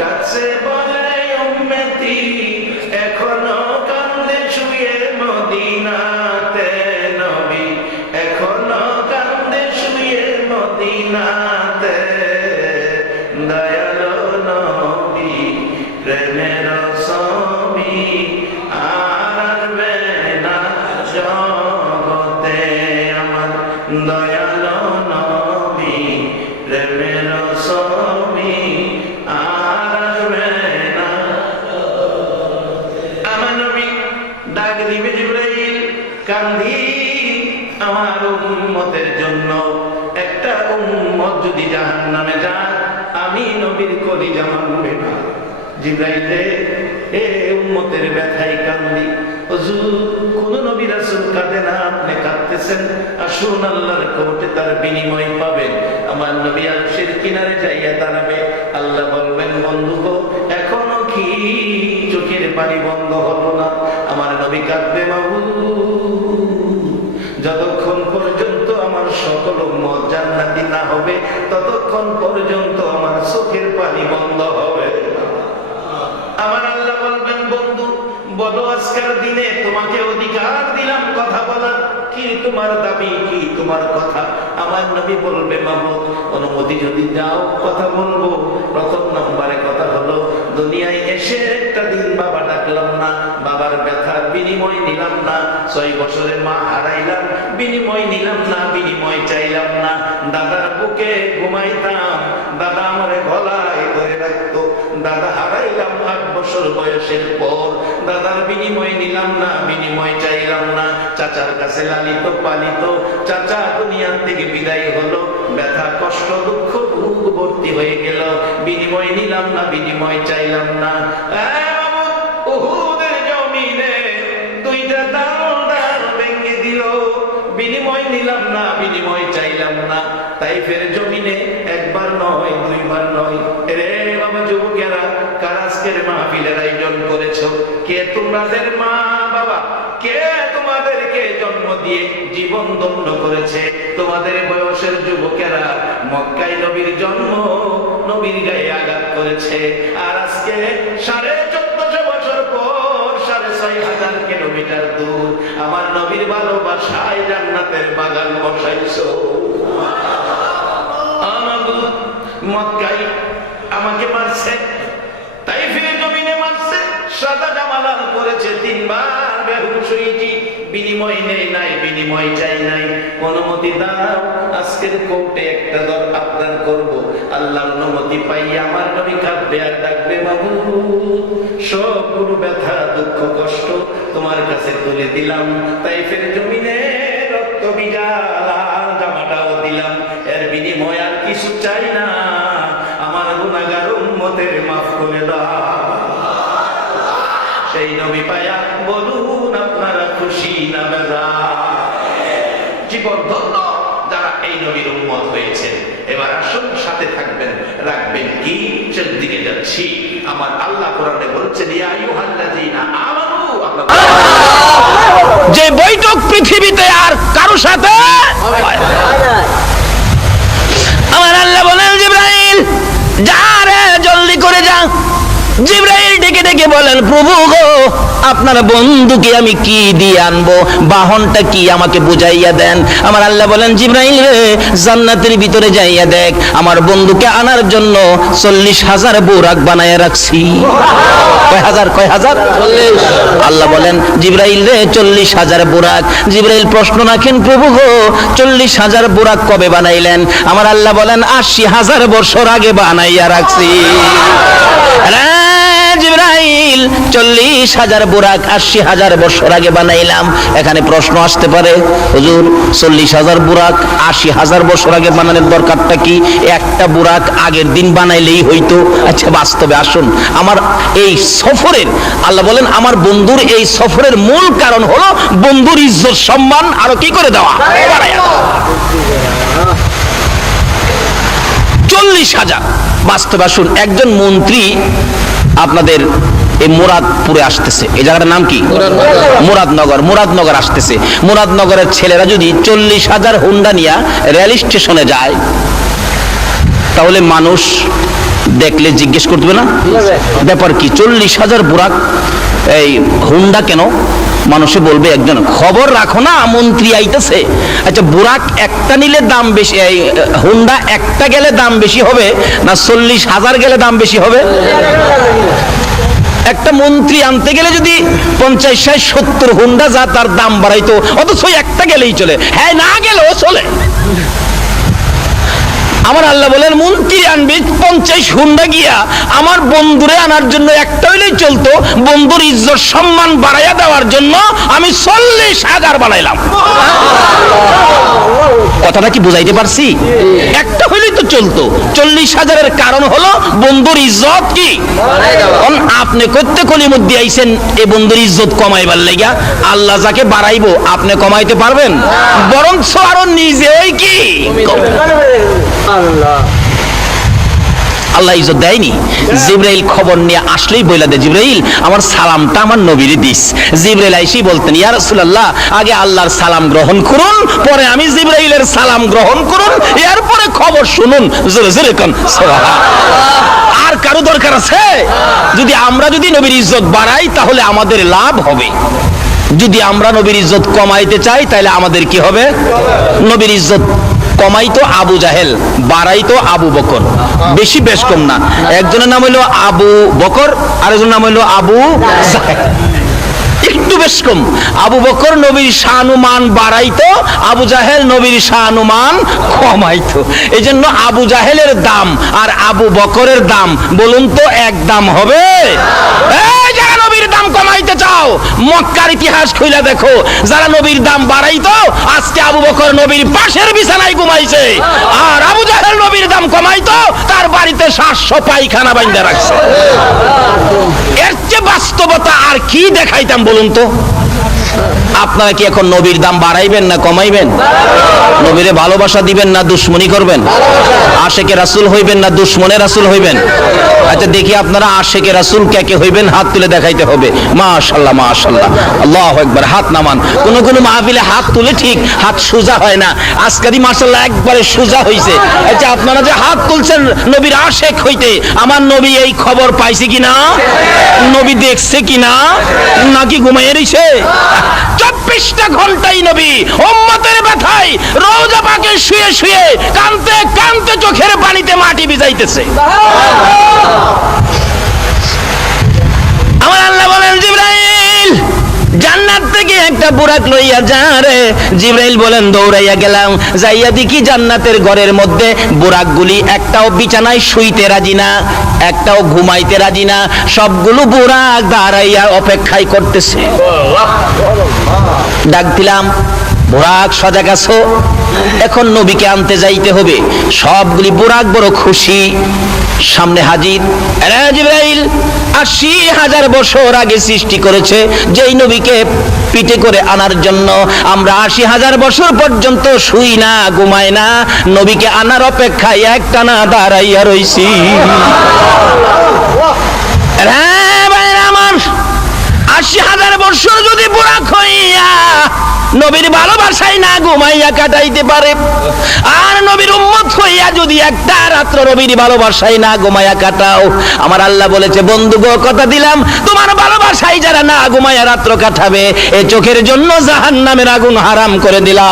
কাছে বলে উম্মতি, এখনো কান্দে শুয়ে মদিনাতে নবী, এখনো কান্দে শুয়ে মদিনাতে। দয়ালু নবী, প্রেমের ছবি আর আসবে না জগতে। আমার দয়ালু নবী, প্রেমের ছবি আর আসবে না। আমার নবী ডাক দিবে জিবরাইল, কান্দি আমার উম্মতের জন্য। একটা উম্মত যদি জাহান্নামে যায়, আমি নবীর কলিজা মানবে না। জিবরাইল রে, এ উম্মতের ব্যথায় কান্দি। হুজুর কোন নবী রাসূল কাঁদে না, আপনি কাঁদতেছেন, আসুন আল্লাহর কোর্টে তার বিনিময় পাবেন। আমার নবী আরশের কিনারে যাইয়া দাঁড়াবে, আল্লাহ বলবেন বন্ধু গো, এখনো কি চোখের পানি বন্ধ হলো না? আমার নবী কাঁদবে, মাবুদ যতক্ষণ পর্যন্ত আমার সকল উম্মত জান্নাতি না হবে, ততক্ষণ পর্যন্ত আমার চোখের পানি বন্ধ হবে। আমার আল্লাহ বলবেন বন্ধু বলো, আজকের দিনে তোমাকে অধিকার দিলাম কথা বলার, কি তোমার দাবি, কি তোমার কথা? আমার নবী বলবে, মাবুদ অনুমতি যদি দাও কথা বলবো। প্রথম নম্বরে কথা হলো, দুনিয়ায় এসে একটা দিন বাবা ডাকলাম না, বাবার ব্যথার বিনিময় নিলাম না। 6 বছরে মা হারাইলাম, বিনিময় নিলাম না, বিনিময় চাইলাম না। দাদার বুকে ঘুমাইতাম, দাদা আমারে গলায় ধরে রাখতো। দাদা হারাইলাম 8 বছর বয়সের পর, দাদার বিনিময় নিলাম না, বিনিময় চাইলাম না। চাচার কাছে লালিত পালিত, চাচা দুনিয়ার থেকে বিদায় হলো, ব্যথা কষ্ট দুঃখ বুক ভর্তি হয়ে গেল, বিনিময় নিলাম না, বিনিময় চাইলাম না। উহুদের জমিনে 2টা দাঁড় ভেঙে দিল, বিনিময় নিলাম না, বিনিময় চাইলাম না। তাইফের জমিনে 1 বার নয় 2 বার নয়। রে বাবা যুবকেরা, কার আজকের মাহফিলের আয়োজন করেছো? কে তোমাদের মা বাবা? কে তোমাদেরকে জন্ম দিয়ে জীবন ধন্য করেছে? তোমাদের বয়সের যুবকেরা মক্কায় নবীর জন্ম, নবীর গায়ে আঘাত করেছে। আর আজকে 1450 বছর পর 6500 কিলোমিটার দূর আমার নবীর ভালোবাসায় জান্নাতের বাগান বসাইছো। মক্কায় আমাকে মারছে, তাইফের জমিনে মারছে, সাদা জামালাল করেছে, 3 বার বেহুশ হয়েছি, বিনিময় নেই নাই, বিনিময় চাই নাই। অনুমতি দাও, আজকের কোর্টে একটা দর আবদার করব। আল্লাহর অনুমতি পাই আমার নবী কাঁদবে আর ডাকবে, মাবুদ সবগুলো ব্যথা দুঃখ কষ্ট তোমার কাছে তুলে দিলাম। তাইফের জমিনে রক্ত ভিজা লাল জামাটাও দিলাম, এর বিনিময় আর কিছু চাই না, আমার গুনাহগার উম্মতের মাফ করে দাও। সেই নবী পায়া বলুন আপনারা খুশি না বেজার? জীবন ধন্য যারা এই নবীর উম্মত হয়েছেন। এবার আসুন সাথে থাকবেন, রাখবেন কি সেই দিকে যাচ্ছি। আমার আল্লাহ কোরআনে বলছেন ইয়া আইয়ুহাল্লাযীনা আমানু, যে বৈঠক পৃথিবীতে আর কারো সাথে হয় না। আমার আল্লাহ বলেন জিবরাইল যা রে জলদি করে যা। জিবরাইল ডেকে ডেকে বলেন প্রভু গো আপনার বন্ধুকে আমি কি দিয়ে আনবো, বাহনটা কি আমাকে বুঝাইয়া দেন। আমার আল্লাহ বলেন জিবরাইল রে জান্নাতের ভিতরে যাইয়া দেখ আমার বন্ধুকে আনার জন্য 40,000 বোরাক বানায়া রাখছি। কয় হাজার? 40। আল্লাহ বলেন জিবরাইল রে 40,000 বোরাক। জিবরাইল প্রশ্ন রাখেন প্রভু গো 40,000 বোরাক কবে বানাইলেন? আমার আল্লাহ বলেন 80,000 বছর আগে বানাইয়া রাখছি। জিবরাইল 40,000 বুরাক 80,000 বছর আগে বানাইলাম। এখানে প্রশ্ন আসতে পারে হুজুর 40,000 বুরাক 80,000 বছর আগে বানানোর দরকারটা কি? একটা বুরাক আগের দিন বানাইলেই হইতো। আচ্ছা বাস্তবে আসুন আমার এই সফরের, আল্লাহ বলেন আমার বন্ধুর এই সফরের মূল কারণ হলো বন্ধুর ইজ্জত সম্মান আরো কি করে দেওয়া, বাড়ায়া দেওয়া। 40,000 বাস্তবে আসুন একজন মন্ত্রী আপনাদের এই মুরাদপুরে আসতেছে, এই জায়গাটার নাম কি? মুরাদনগর আসতেছে। মুরাদনগরের ছেলেরা যদি 40,000 হুন্ডা নিয়ে রেল স্টেশনে যায় তাহলে মানুষ দেখলে জিজ্ঞেস করবে না ব্যাপার কি 40,000 বুরাক এই হুন্ডা কেন? মানুষে বলবে একজন খবর রাখো না মন্ত্রী আইতেছে। আচ্ছা বুরাক একটা নিলে দাম বেশি, এই হুন্ডা একটা গেলে দাম বেশি হবে না 40,000 গেলে দাম বেশি হবে? একটা মন্ত্রী আনতে গেলে যদি 50, 60, 70 হুন্ডা যা তার দাম বাড়াইতো, অথচ একটা গেলেই চলে, হ্যাঁ না গেলেও চলে। আমার আল্লাহ বলেন মন্ত্রী আনবি 50 হুন্ডা গিয়া আমার বন্ধুরে আনার জন্য একটা হইলেই চলতো, বন্ধুর ইজ্জত সম্মান বাড়াইয়া দেওয়ার জন্য আমি 40,000 বানাইলাম। কথাটা কি বুঝাইতে পারছি? একটা হইলেই তো চলতো, 40,000-এর কারণ হলো বন্ধুর ইজ্জত কি আপনি করতে কলির মধ্যে আইছেন এই বন্ধুর ইজ্জত কমাইবার লাগিয়া। আল্লাহ যাকে বাড়াইবো আপনি কমাইতে পারবেন? বরঞ্চ আরো নিজেই কি আল্লাহ ইজ্জত দেয়নি। জিবরাইল খবর নিয়ে আসলেই বইলা দে জিবরাইল আমার সালামটা আমার নবীরে দিস। জিবরাইল আইসি বলতেন ইয়া রাসূলুল্লাহ আগে আল্লাহর সালাম গ্রহণ করুন, পরে আমি জিবরাইলের সালাম গ্রহণ করুন, এরপরে খবর শুনুন। জোরে জোরে কোন সুবহানাল্লাহ। আর কারো দরকার আছে? যদি আমরা নবীর ইজ্জত বাড়াই তাহলে আমাদের লাভ হবে, যদি আমরা নবীর ইজ্জত কমাইতে চাই তাহলে আমাদের কি হবে? নবীর ইজ্জত কমাইতো আবু জাহেল, বাড়াইতো আবু বকর। বেশি বেশ কম না, একজনের নাম হইলো আবু বকর আর একজনের নাম হইলো আবু জাহেল, একটু বেশ কম। আবু বকর নবীর শানুমান বাড়াইতো, আবু জাহেল নবীর শানুমান কমাইতো। এই জন্য আবু জাহেলের দাম আর আবু বকরের দাম বলুন তো এক দাম হবে? যারা নবীর দাম কমাইতে চাও মক্কার ইতিহাস খুইলা দেখো, যারা নবীর দাম বাড়াইতো আজকে আবু বকর নবীর পাশের বিছানায় ঘুমাইছে, আর আবু জাহেল নবীর দাম কমাইতো তার বাড়িতে 700 পায়খানা বাইন্ধা রাখছে। এর চেয়ে বাস্তবতা আর কি দেখাইতাম বলুন তো? আপনারা কি এখন নবীর দাম বাড়াইবেন না কমাইবেন? নবীরে ভালোবাসা দিবেন না দুশ্মনী করবেন? আশেকে রাসূল হইবেন না দুশ্মনে রাসূল হইবেন? আচ্ছা দেখি আপনারা আশেকে রাসূল কে কে হইবেন, হাত তুলে দেখাইতে হবে। মাশাআল্লাহ মাশাআল্লাহ, আল্লাহু আকবার। হাত নামান। কোন মাহফিলে হাত তুলে ঠিক হাত সোজা হয় না, আজকারি মাশাআল্লাহ একবারে সোজা হইছে। আচ্ছা আপনারা যে হাত তুলছেন নবীর আশেক হইতে, আমার নবী এই খবর পাইছে কিনা, নবী দেখছে কিনা, নাকি ঘুমাইয়ে রইছে? 24টা ঘন্টাই নবী উম্মতের ব্যথায় রওজা পাকে শুয়ে শুয়ে কাঁদতে কাঁদতে চোখের পানিতে মাটি ভিজাইতেছে। আমার আল্লাহ বলেন জিবরাইল জান্নাত থেকে একটা বুরাক লইয়া যা রে। জিবরাইল বলেন দৌড়াইয়া গেলাম, যাইয়া দেখি জান্নাতের ঘরের মধ্যে বুরাকগুলি একটাও বিছানায় শুইতে রাজি না, একটাও ঘুমাইতে রাজি না, সবগুলো বুরাক দাঁড়াইয়া অপেক্ষাই করতেছে। ডাক দিলাম বুরাক সজাগ আছো, এখন নবীকে আনতে যাইতে হবে। সবগুলি বুরাক বড় খুশি, সামনে হাজির। জিবরাইল 80,000 বছর আগে সৃষ্টি করেছে যেই নবীকে পিঠে করে আনার জন্য আমরা ৮০,০০০ বছর পর্যন্ত শুই না, ঘুমাই না, নবীকে আনার অপেক্ষায় একটানা দাঁড়াইয়া রইছি। আমার ৮০,০০০ বছর যদি বুড়াক হইয়া নবীর ভালোবাসায় না ঘুমাইয়া কাটাইতে পারে, আর নবীর উম্মত হইয়া যদি একটা রাত্র নবীর ভালোবাসায় না ঘুমাইয়া কাটাও, আমার আল্লাহ বলেছে বন্ধু গো কথা দিলাম তোমার ভালোবাসায় যারা না ঘুমাইয়া রাত্র কাটাবে এই চোখের জন্য জাহান্নামের আগুন হারাম করে দিলাম।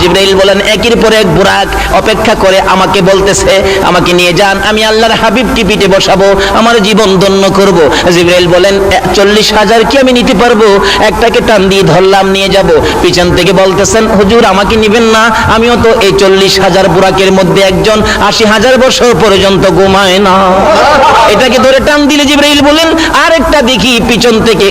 জিবরাইল বলেন একের পর এক বুরাক অপেক্ষা করে আমাকে বলতেছে আমাকে নিয়ে যান, আমি আল্লাহর হাবিবকে পিঠে বসাবো, আমার জীবন ধন্য করব। জিবরাইল বলেন ৪০,০০০ কি আমি নিতে পারবো? একটাকে টান দিয়ে ধরলাম, নিয়ে যাব। পিছন থেকে বলতেছেন হুজুর আমাকে নিবেন না, আমিও তো এই ৪০,০০০ বুরাকের মধ্যে একজন, ৮০,০০০ বছর পর্যন্ত ঘুমায় না। এটাকে ধরে টান দিলে জিবরাইল বলেন আরেকটা দেখি পিছন থেকে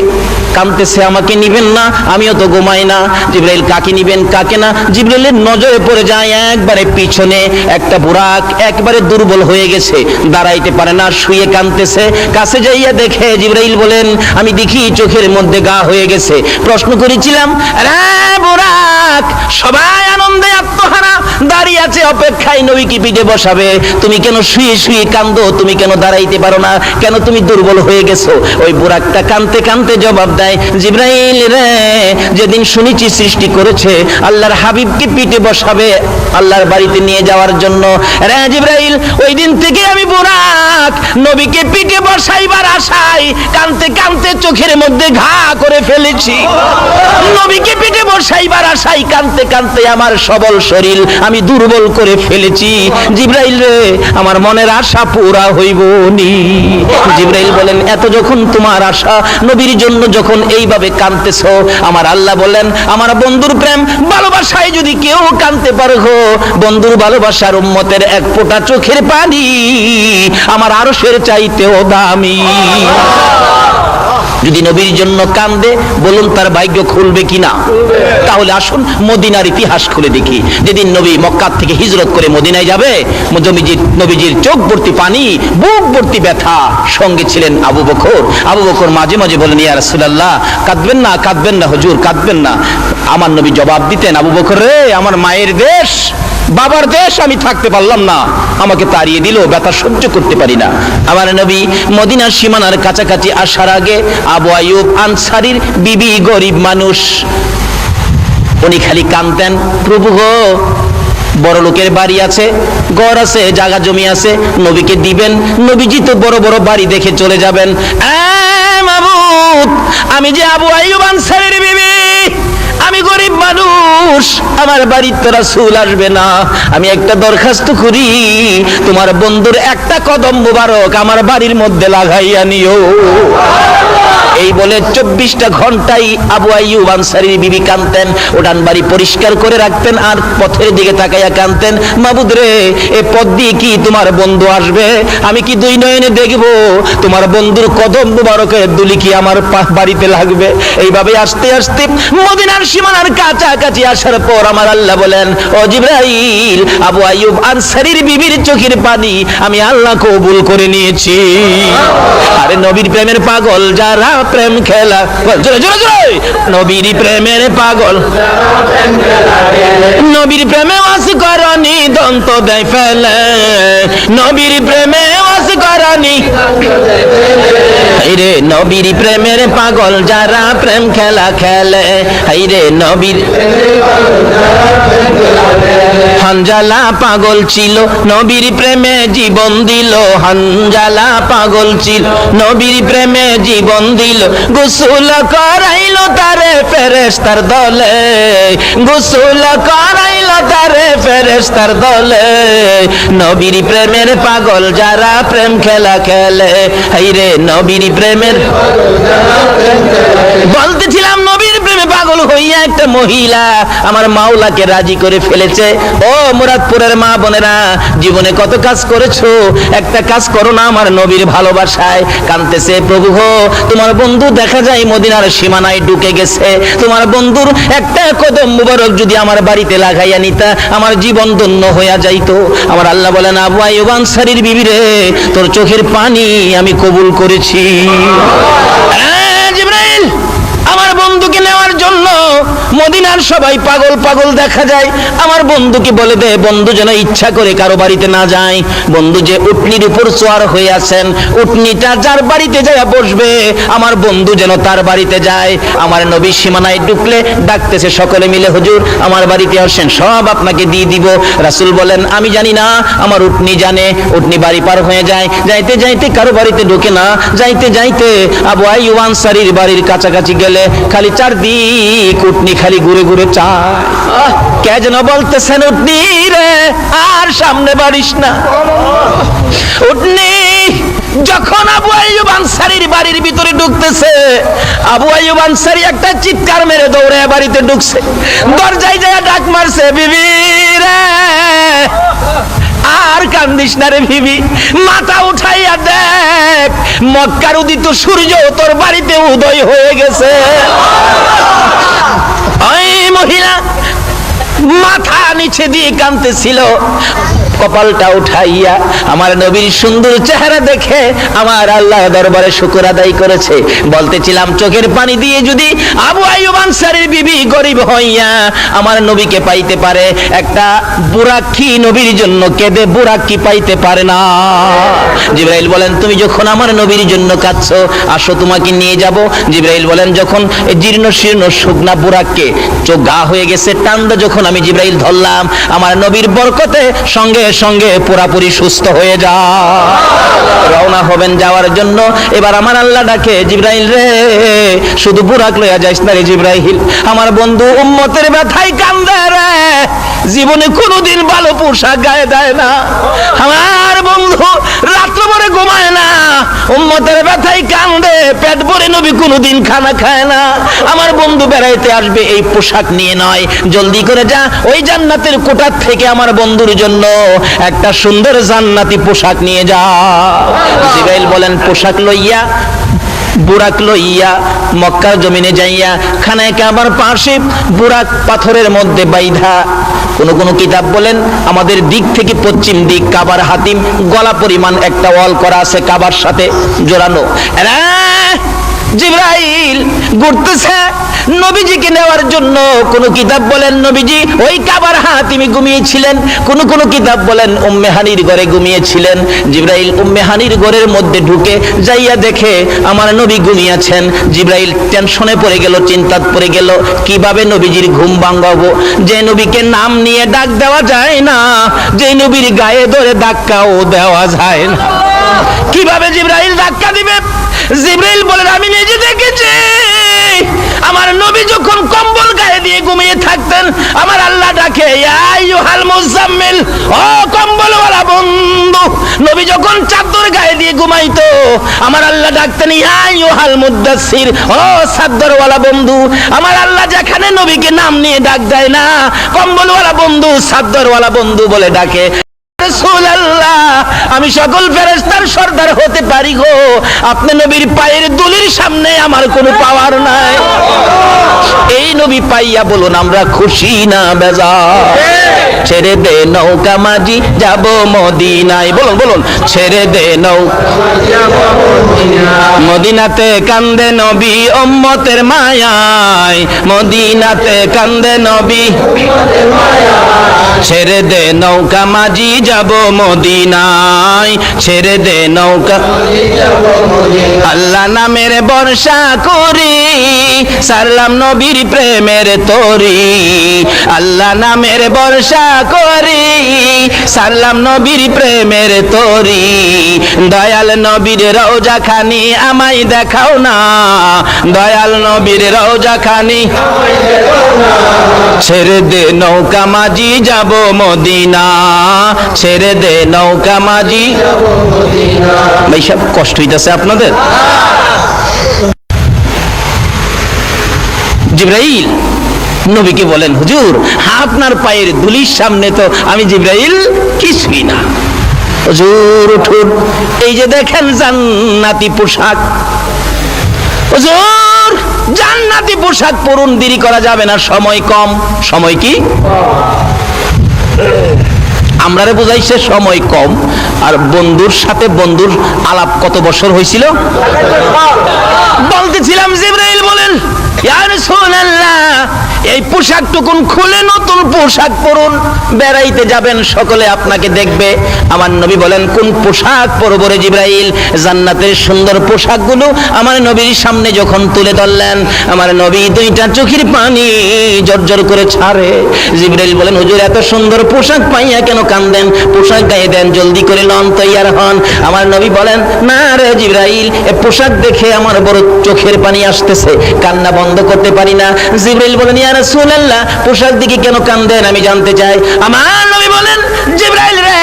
কাঁদতেছে, আমাকে নিবেন না, আমিও তো ঘুমাই না। জিবরাইল কাকে নিবেন কাকে না, জিবরাইলের নজরে পড়ে যায় একবারে পিছনে একটা বুরাক একবারে দুর্বল হয়ে গেছে, দাঁড়াইতে পারে না, শুয়ে কাঁদতেছে। কাছে যাইয়া দেখে জিবরাইল বলেন আমি দেখি চোখের মধ্যে গা হয়ে গেছে। প্রশ্ন করেছিলাম রে বুরাক, সবাই আনন্দে আত্মহারা দাঁড়িয়ে আছে অপেক্ষায় নবীকে পিঠে বসাবে, তুমি কেন শুয়ে শুয়ে কান্দো? তুমি কেন দাঁড়াইতে পারো না? কেন তুমি দুর্বল হয়ে গেছো? ওই বুরাকটা কাঁদতে কাঁদতে জবাব দেয় জিবরাইল রে, যেদিন শুনেছি সৃষ্টি করেছে আল্লাহর হাবিবকে পিঠে বসাবে আল্লাহর বাড়িতে নিয়ে যাওয়ার জন্য, রে জিবরাইল ওই দিন থেকে আমি বুরাক নবীকে পিঠে বসাইবার আশায় কাঁদতে কাঁদতে চোখের মধ্যে ঘা করে ফেলেছি। নবীকে পিঠে বসাইবার আশায় কাঁদতে কাঁদতে আমার সবল শরীর আমি দুর্বল করে ফেলেছি। জিবরাইল রে আমার মনের আশা পুরা হইব নি। জিবরাইল বলেন এত যখন তোমার আশা নবীর জন্য যখন এইভাবে কাঁদতেছো, আমার আল্লাহ বলেন আমার বন্ধুর প্রেম ভালোবাসায় যদি কেউ কাঁদতে পারো, বন্ধুর ভালোবাসার উম্মতের এক ফোঁটা চোখের পানি আমার আরশের চাইতেও দামি। যদি নবীর জন্য কান্দে বলুন তার ভাগ্য খুলবে কিনা? তাহলে আসুন মদিনার ইতিহাস খুলে দেখি। যেদিন নবী মক্কা থেকে হিজরত করে মদিনায় যাবে, নবীজির চোখ ভর্তি পানি, বুক ভর্তি ব্যথা, সঙ্গে ছিলেন আবু বকর। আবু বকর মাঝে মাঝে বলেন ইয়া রাসূলুল্লাহ কাঁদবেন না, কাঁদবেন না হুজুর, কাঁদবেন না। আমার নবী জবাব দিতেন আবু বকর রে, আমার মায়ের দেশ বাবার দেশ আমি থাকতে পারলাম না, আমাকে তাড়িয়ে দিল, ব্যথা সহ্য করতে পারি না। আমার নবী মদিনার সীমানার কাছাকাছি আসার আগে আবু আইয়ুব আনসারীর বিবি, গরিব মানুষ, উনি খালি কাঁদতেন প্রভু গো বড় লোকের বাড়ি আছে, ঘর আছে, জায়গা জমি আছে, নবীকে দিবেন, নবীজি তো বড় বড় বাড়ি দেখে চলে যাবেন। মাবুদ আমি যে আবু আইয়ুব আনসারীর বিবি, আমি গরিব মানুষ, আমার বাড়িতে রাসূল আসবে না, আমি একটা দরখাস্ত করি তোমার বন্ধুর একটা কদম মোবারক আমার বাড়ির মধ্যে লাগাইয়া নিও। এই বলে 24টা ঘন্টাই আবু আইয়ুব আনসারীর বিবি কাঁদতেন, উঠান বাড়ি পরিষ্কার করে রাখতেন আর পথের দিকে তাকাইয়া কাঁদতেন মাবুদ রে এই পথ দিয়ে কি তোমার বন্ধু আসবে? আমি কি দুই নয়নে দেখব তোমার বন্ধুর কদম মোবারকের দুলি কি আমার বাড়িতে লাগবে? এইভাবে আস্তে আস্তে মদিনার সীমানার কাছাকাছি আসার পর আমার আল্লাহ বলেন ও জিবরাইল আবু আইয়ুব আনসারীর বিবির চোখের পানি আমি আল্লাহ কবুল করে নিয়েছি। আরে নবীর প্রেমের পাগল যারা প্রেম খেলা, জোরে জোরে জোরে, নবীর প্রেমের পাগল, নবীর প্রেমে ওয়াস করনি দন্ত দেয় ফেলে, নবীর প্রেমে ওয়াস করনি রে, নবীর প্রেমের পাগল যারা প্রেম খেলা খেলে, রে নবীর হানজালা পাগল ছিল নবীর প্রেমে জীবন দিল, হানজালা পাগল ছিল নবীর প্রেমে জীবন দিল, গোসল করাইলো তারে ফেরেশতার দলে, গোসল করাইলো তারে ফেরেশতার দলে, নবীর প্রেমের পাগল যারা প্রেম খেলা খেলে, হাইরে নবীর প্রেমের বলতেছিলাম নবীর প্রেমে পাগল হইয়া একটা মহিলা আমার মাওলাকে রাজি করে ফেলেছে। ও মুরাদপুরের মা বোনেরা, জীবনে কত কাজ করেছো, একটা কাজ করো না আমার নবীর ভালোবাসায়। কাঁদতেছে প্রভু গো তোমার বন্ধু দেখা যায় মদিনার সীমানায় ঢুকে গেছে, তোমার বন্ধুর একটা কদম মুবারক যদি আমার বাড়িতে লাগাইয়া নিতা আমার জীবন ধন্য হইয়া যাইতো। আমার আল্লাহ বলেন আবু আইয়ুব আনসারীর বিবি রে তোর চোখের পানি আমি কবুল করেছি। জিবরাইল আমার বন্ধুকে নেওয়ার জন্য মদিনার সবাই পাগল পাগল দেখা যায়। আমার বন্ধুকে বলে দে বন্ধু যেন ইচ্ছা করে কারো বাড়িতে না যায়। বন্ধু যে উটনির উপর সওয়ার হয়ে আছেন, উটনিটা যার বাড়িতে যায় বসবে, আমার বন্ধু যেন তার বাড়িতে যায়। আমার নবী সীমানায় ঢুকলে ডাকতেছে সকলে মিলে, হুজুর আমার বাড়িতে আসেন, সব আপনাকে দিয়ে দিব। রাসূল বলেন আমি জানি না, আমার উটনি জানে। উটনি বাড়ি পার হয়ে যায়, যাইতে যাইতে কারো বাড়িতে ঢোকে না। যাইতে যাইতে আবু আইয়ুব আনসারীর বাড়ির কাছাকাছি গেলে খালি চারদিক উটনি খালি ঘুরে ঘুরে চায়। কে যেন বলতেছেন উটনি রে আর সামনে বাড়িস না। উটনি যখন আবু আইয়ুব আনসারীর বাড়ির ভিতরে ঢুকতেছে, আবু আইয়ুব আনসারী একটা চিৎকার মেরে দৌড়ে বাড়িতে ঢুকছে, দরজায় যায় ডাক মারছে, বিবি রে আর কান্দিস না রে বিবি, মাথা উঠাইয়া দেখ মক্কার উদিত সূর্য তোর বাড়িতে উদয় হয়ে গেছে। ওই মহিলা মাথা নিচে দিয়ে কাঁদতেছিল, কপালটা উঠাইয়া আমার নবীর সুন্দর চেহারা দেখে আমার আল্লাহ দরবারে শুকর আদায় করেছে। বলতেছিলাম চোখের পানি দিয়ে যদি আবু আইয়ুব আনসারীর বিবি গরিব হইয়া আমার নবীকে পাইতে পারে, একটা বুরাকি নবীর জন্য কেঁদে বুরাকি পাইতে পারে না। জিবরাইল বলেন তুমি যখন আমার নবীর জন্য কাঁদছো, আসো তোমাকে নিয়ে যাব। জিবরাইল বলেন যখন জীর্ণ শীর্ণ শুকনা বুরাককে চোখ গা হয়ে গেছে টান্দা যখন আমি জিবরাইল ধরলাম, আমার নবীর বরকতে সঙ্গে সঙ্গে পুরাপুরি সুস্থ হয়ে যা। রওনা হবেন যাওয়ার জন্য। এবার আমার আল্লাহ ডাকে, জিবরাইল রে শুধু বুরাক লইয়া যাইস না রে জিবরাইল, আমার বন্ধু উম্মতের ব্যথায় কান্দে রে, জীবনে কোনোদিন ভালো পোশাক গায়ে দেয় না, আমার বন্ধু রাত্র ভরে ঘুমায় না, উম্মতের ব্যথায় কান্দে, পেট ভরে নবী কোনোদিন খানা খায় না। আমার বন্ধু বেড়াইতে আসবে এই পোশাক নিয়ে নয়, জলদি করে যা ওই জান্নাতের কোঠার থেকে আমার বন্ধুর জন্য একটা সুন্দর জান্নাতি পোশাক নিয়ে যা। জিবরাইল বলেন পোশাক লইয়া বুরাক লইয়া মক্কার জমিনে যাইয়া খানায় কাবার পাশে বুরাক পাথরের মধ্যে বাইধা, কোন কিতাব বলেন আমাদের দিক থেকে পশ্চিম দিক কাবার হাতিম গলা পরিমাণ একটা ওয়াল করা আছে কাবার সাথে জোড়ানো। জিবরাইল ঘুরতেছে নবীজিকে নেওয়ার জন্য। কোন কিতাব বলেন নবীজি ওই কাবার হাতিমে ঘুমিয়েছিলেন, কোন কিতাব বলেন উম্মে হানির ঘরে ঘুমিয়েছিলেন। জিবরাইল উম্মে হানির ঘরের মধ্যে ঢুকে যাইয়া দেখে আমার নবী ঘুমিয়েছেন। জিবরাইল টেনশনে পড়ে গেল, চিন্তাত পড়ে গেল, কিভাবে নবীজির ঘুম ভাঙাবো। যে নবীকে নাম নিয়ে ডাক দেওয়া যায় না, যে নবীর গায়ে ধরে ধাক্কাও দেওয়া যায় না, কিভাবে জিবরাইল ধাক্কা দিবে? জিবরাইল বলেন আমি নিজে দেখেছি, আমার নবী যখন কম্বল গায়ে দিয়ে ঘুমিয়ে থাকতেন আমার আল্লাহ ডাকে ইয়া আইয়ুহাল মুজাম্মিল, ও কম্বলওয়ালা বন্ধু। নবী যখন চাদর গায়ে দিয়ে ঘুমাইতো আমার আল্লাহ ডাকতেন ইয়া আইয়ুহাল মুদাসসির, ও চাদরওয়ালা বন্ধু। আমার আল্লাহ যেখানে নবীকে নাম নিয়ে ডাক দেয় না, কম্বলওয়ালা বন্ধু চাদরওয়ালা বন্ধু বলে ডাকে। রাসূলুল্লাহ আমি সকল ফেরেশতার সর্দার হতে পারি গো, আপনি নবীর পায়ের দুলির সামনে আমার কোনো পাওয়ার নাই। এই নবী পাইয়া বলুন আমরা খুশি না বেজার? ছেড়ে দে নৌকা মাঝি যাব মদিনায়, বলুন বলুন ছেড়ে দে নৌকা মদিনাতে কান্দে নবী উম্মতের মায়ায়, মদিনাতে কান্দে নবী ছেড়ে দে নৌকা মাঝি যাব মদিনায়, ছেড়ে দে নৌকা। আল্লাহ নামের বর্ষা করি সারলাম নবীর প্রেমের তরি, আল্লাহ নামের বর্ষা করি সারলাম নবীর প্রেমের তরি। দয়াল নবীর রওজা খানি আমায় দেখাও না, দয়াল নবীর রওজা খানি ছেড়ে দে নৌকা মাঝি যাব মদিনা, ছেড়ে দে নৌকা মাঝি। ভাই সব কষ্ট হইতেছে আপনাদের? জিবরাইল নবীকে বলেন হুজুর আপনার পায়ের দুলির সামনে তো আমি জিবরাইল কিছুই না। হুজুর উঠুন, এই যে দেখেন জান্নাতি পোশাক, হুজুর জান্নাতি পোশাক পরুন, দেরি করা যাবে না, সময় কম। সময় কি? আমরারে বুঝাইছে সময় কম। আর বন্ধুর সাথে বন্ধুর আলাপ কত বছর হয়েছিল? বলতেছিলাম জিবরাইল বলেন ইয়া রাসূলুল্লাহ, এই পোশাকটুকুন খুলে নতুন পোশাক পরুন, বেড়াইতে যাবেন, সকলে আপনাকে দেখবে। আমার নবী বলেন, কোন পোশাক পরব রে জিবরাইল? জান্নাতের সুন্দর পোশাকগুলো আমার নবীর সামনে যখন তুলে ধরলেন, আমার নবী দুইটা চোখের পানি জর্জর করে ছাড়ে। জিবরাইল বলেন, হুজুর এত সুন্দর পোশাক পাইয়া কেন কান্দেন? পোশাক গায়ে দেন, জলদি করে লন, তৈয়ার হন। আমার নবী বলেন, না রে জিবরাইল, এ পোশাক দেখে আমার বড় চোখের পানি আসতেছে, কান্না বন্ধ করতে পারি না। জিবরাইল বলেন, ইয়া রাসূলুল্লাহ, পোশাক দেখে কেন কান্দেন আমি জানতে চাই। আমার নবী বলেন, জিবরাইল রে,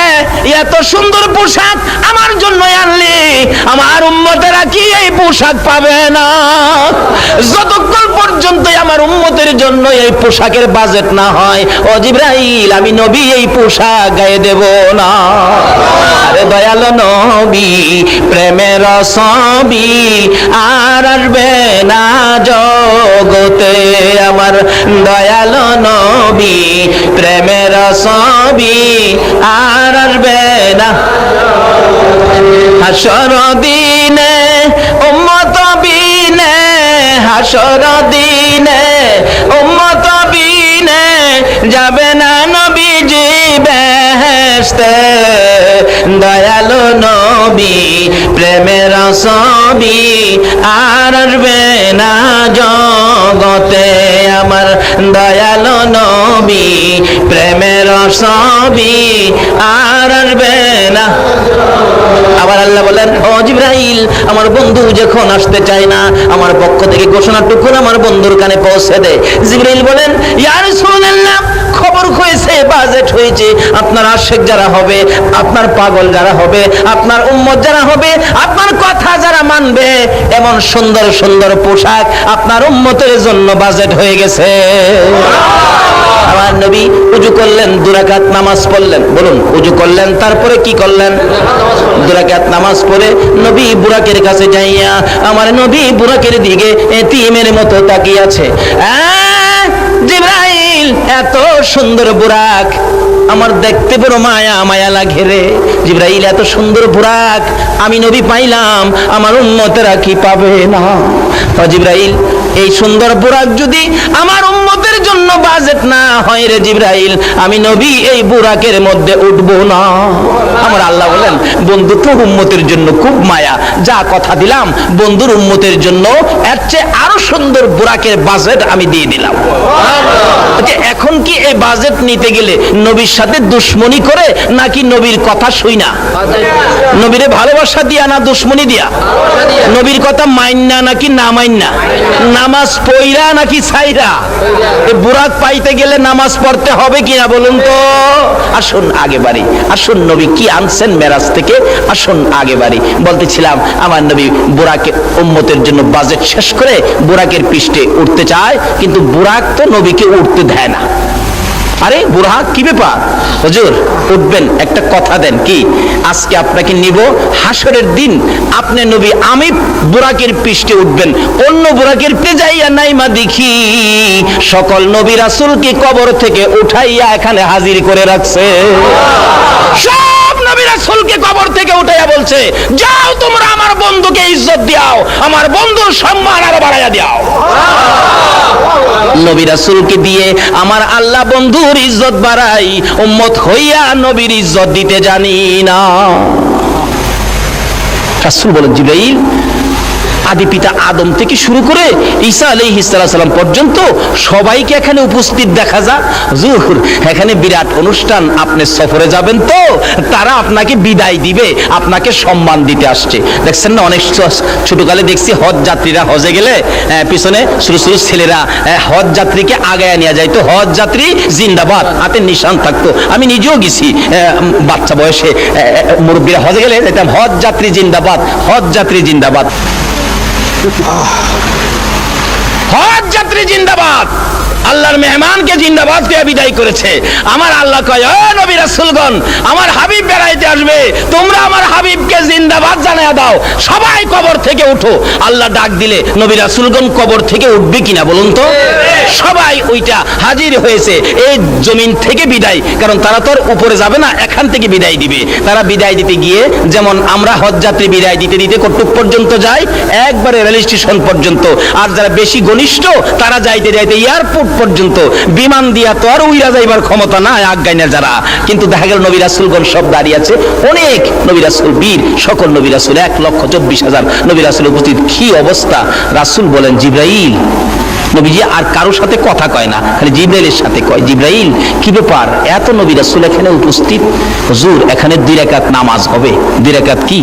এত সুন্দর পোশাক আমার জন্য আনলি, আমার উম্মতেরা কি এই পোশাক পাবে না? যতক্ষণ পর্যন্ত আমার উম্মতের জন্য এই পোশাকের বাজেট না হয়, ও জিবরাইল, আমি নবী এই পোশাক গায়ে দেব না। আরে দয়ালো নবী, প্রেমের ছবি আর আসবে না জগতে, আমার দয়ালো নবী, প্রেমের ছবি আর আসবে না। হাসর দিনে উম্মত বিনে, হাসর দিনে উম্মত বিনে যাবে না নবীজি বেহেশতে। দয়ালু নবী, প্রেমের ছবি আর আসবে না জগতে, আমার দয়ালু নবী, প্রেমের ছবি আর আসবে না। আবার আল্লাহ বলেন, ও জিবরাইল, আমার বন্ধু যখন আসতে চায় না, আমার পক্ষ থেকে ঘোষণাটুকু আমার বন্ধুর কানে পৌঁছে দে। জিবরাইল বলেন, ইয়া রাসূলুল্লাহ, খবর হয়েছে, বাজেট হয়েছে, আপনার আশিক যারা হবে, আপনার পাগল যারা হবে, আপনার উম্মত যারা হবে, আপনার কথা যারা মানবে, এমন সুন্দর সুন্দর পোশাক আপনার উম্মতের জন্য বাজেট হয়ে গেছে। আমার নবী উজু করলেন, 2 রাকাত নামাজ পড়লেন। বলুন, উজু করলেন, তারপরে কি করলেন? 2 রাকাত নামাজ পড়ে নবী বুরাকের কাছে যাইয়া, আমার নবী বুরাকের দিকে এতিমের মতো তাকিয়ে আছে। জিবরাইল, এত সুন্দর বুরাক আমার দেখতে বড় মায়া মায়া লাগে রে। জিবরাইল, এত সুন্দর বুরাক আমি নবী পাইলাম, আমার উম্মতেরা কি পাবে না? ও জিবরাইল, এই সুন্দর বুরাক যদি আমার উম্মতের জন্য বাজেট না হয় রে জিবরাইল, আমি নবী এই বুরাকের মধ্যে উঠবো না। আমার আল্লাহ বলেন, বন্ধু তো উম্মতের জন্য খুব মায়া, যা কথা দিলাম বন্ধুর উম্মতের জন্য এর চেয়ে আরো সুন্দর বুরাকের বাজেট আমি দিয়ে দিলাম। এখন কি এই বাজেট নিতে গেলে নবীর সাথে দুশ্মনী করে, নাকি নবীর কথা শুই না? নবীরে ভালোবাসা দিয়া না দুশ্মনী দিয়া? নবীর কথা মাইন্না নাকি না মাইন্না? নামাজ পড়া নাকি ছাইরা? বুরাক পাইতে গেলে নামাজ পড়তে হবে কিনা বলুন তো? আসুন আগে বাড়ি, আসুন নবী কি আনছেন মেরাজ থেকে, আসুন আগে বাড়ি। বলতেছিলাম, আমার নবী বুরাকে উম্মতের জন্য বাজেট শেষ করে বুরাকের পৃষ্ঠে উঠতে চায়, কিন্তু বুরাক তো নবীকে উঠতে দেয় না। আরে বুরাক, কি ব্যাপার? হুজুর উঠবেন, একটা কথা দেন। কি? আজকে আপনাকে নিব, হাসরের দিন আপনি নবী, আমি বুরাকের পৃষ্ঠে উঠবেন, অন্য বুরাকের পে যাইয়া নাইমা দেখি সকল নবী রাসূলকে কবর থেকে উঠাইয়া এখানে হাজির করে রাখছে। সব নবী রাসূলকে কবর থেকে উঠাইয়া বলছে, যাও তোমরা আমার বন্ধুকে ইজ্জত দাও, আমার বন্ধুর সম্মান আরো বাড়াইয়া দাও। নবী রাসূলকে দিয়ে আমার আল্লাহ বন্ধুর ইজ্জত বাড়াই, উম্মত হইয়া নবীর ইজ্জত দিতে জানি না। রাসূল বলেন, জিবরাইল, আদি পিতা আদম থেকে শুরু করে ঈসা আলাইহিস সালাম পর্যন্ত সবাইকে এখানে উপস্থিত দেখা যায়। হুজুর, এখানে বিরাট অনুষ্ঠান, আপনি সফরে যাবেন তো, তারা আপনাকে বিদায় দিবে, আপনাকে সম্মান দিতে আসছে। দেখছেন না, অনেক ছোটকালে দেখছি হজ যাত্রীরা হজে গেলে পিছনে ছোট ছোট ছেলেরা হজ যাত্রীকে আগায় নিয়ে যায়, তো হজ যাত্রী জিন্দাবাদ হাতে নিশান থাকতো। আমি নিজেও গেছি বাচ্চা বয়সে, মুরব্বীরা হজে গেলে যেতাম, হজ যাত্রী জিন্দাবাদ, হজ যাত্রী জিন্দাবাদ, হজ যাত্রী জিন্দাবাদ। আল্লাহর মেহমানকে জিন্দাবাদ দিয়ে বিদায় করেছে। আমার আল্লাহ কয়, ও নবী রাসূলগণ, আমার হাবিব বেড়াইতে আসবে, তোমরা আমার হাবিবকে জিন্দাবাদ জানায়া দাও, সবাই কবর থেকে উঠো। আল্লাহ ডাক দিলে নবী রাসূলগণ কবর থেকে উঠবে কিনা বলুন তো? সবাই ওইটা হাজির হয়েছে এই জমিন থেকে বিদায়, কারণ তারা তো আর উপরে যাবে না, এখান থেকে বিদায় দিবে। তারা বিদায় দিতে গিয়ে যেমন আমরা হজযাত্রী বিদায় দিতে দিতে কতটুক পর্যন্ত যাই, একবারে রেল স্টেশন পর্যন্ত, আর যারা বেশি ঘনিষ্ঠ তারা যাইতে যাইতে এয়ারপোর্ট পর্যন্ত। বিমান দিয়া তো আর উইরা যাইবার ক্ষমতা নাই আজ্ঞায় না যারা, কিন্তু দেখা গেল নবী রাসূলগণ সব দাঁড়িয়ে আছে, অনেক নবী রাসূল, বীর সকল নবী রাসূল, 1,24,000 নবী রাসূল উপস্থিত। কি অবস্থা! রাসূল বলেন, জিবরাইল, নবীজি আর কারোর সাথে কথা কয় না, খালি জিবরাইলের সাথে কয়, জিবরাইল কি ব্যাপার, এত নবী রাসূল এখানে উপস্থিত, হুজুর এখানে 2 রাকাত নামাজ হবে। 2 রাকাত কি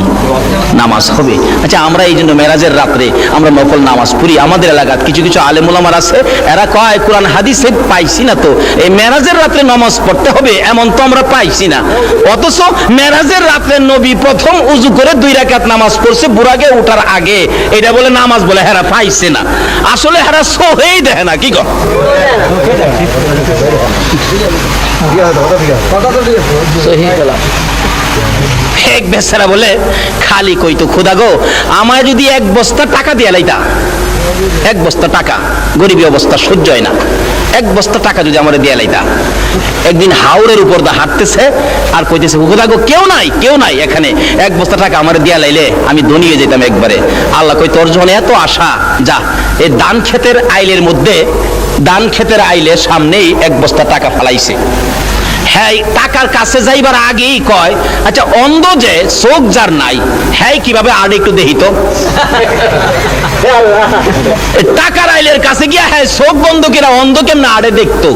নামাজ হবে? আচ্ছা, আমরা এই জন্য মেরাজের রাত্রে আমরা নফল নামাজ পড়ি। আমাদের এলাকার কিছু কিছু আলেম ওলামার আছে, এরা কয় কোরআন হাদিসে পাইছি না তো এই মেরাজের রাত্রে নামাজ পড়তে হবে, এমন তো আমরা পাইছি না। অথচ মেরাজের রাত্রে নবী প্রথম উজু করে 2 রাকাত নামাজ পড়ছে বুরাকে ওঠার আগে, এটা বলে নামাজ বলে হেরা পাইছে না। আসলে হেরা সোহেই দেখে না, কি কর এক বেচারা বলে খালি কইতো, খোদা গো আমায় যদি 1 বস্তা টাকা দিয়ে লাইতা, 1 বস্তা টাকা, গরিবী অবস্থা সহ্য হয় না, 1 বস্তা টাকা যদি আমার দিয়ে লাইতা। একদিন হাওরের উপর দা হাঁটতেছে আর কইতেছে, খোদা গো কেউ নাই এখানে, 1 বস্তা টাকা আমার দিয়া লাইলে আমি ধনী হয়ে যেতাম একবারে। আল্লাহ কই, তোর যখন এত আশা, যা এই ধান ক্ষেতের আইলের মধ্যে, ধান ক্ষেতের আইলের সামনেই 1 বস্তা টাকা ফালাইছে। হ্যাঁ, টাকার কাছে যাইবার আগেই কয়, আচ্ছা অন্ধ যে চোখ যার নাই, হ্যাঁ কিভাবে আর একটু দেখি তো। টাকার আইলের কাছে গিয়া হ্যাঁ চোখ বন্ধ কিনা অন্ধ কেমন আড়ে দেখতো,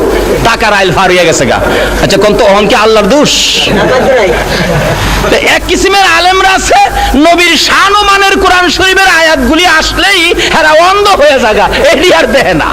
টাকার আইল ফার হইয়া গেছে গা। আচ্ছা কোন তো অহংকে আল্লাহর দোষ? এক কিসিমের আলেমরা আছে, নবীর শান ও মানের কোরআন শরীফের আয়াতগুলি আসলেই এরা অন্ধ হয়ে যাগা, এটি আর দেখে না।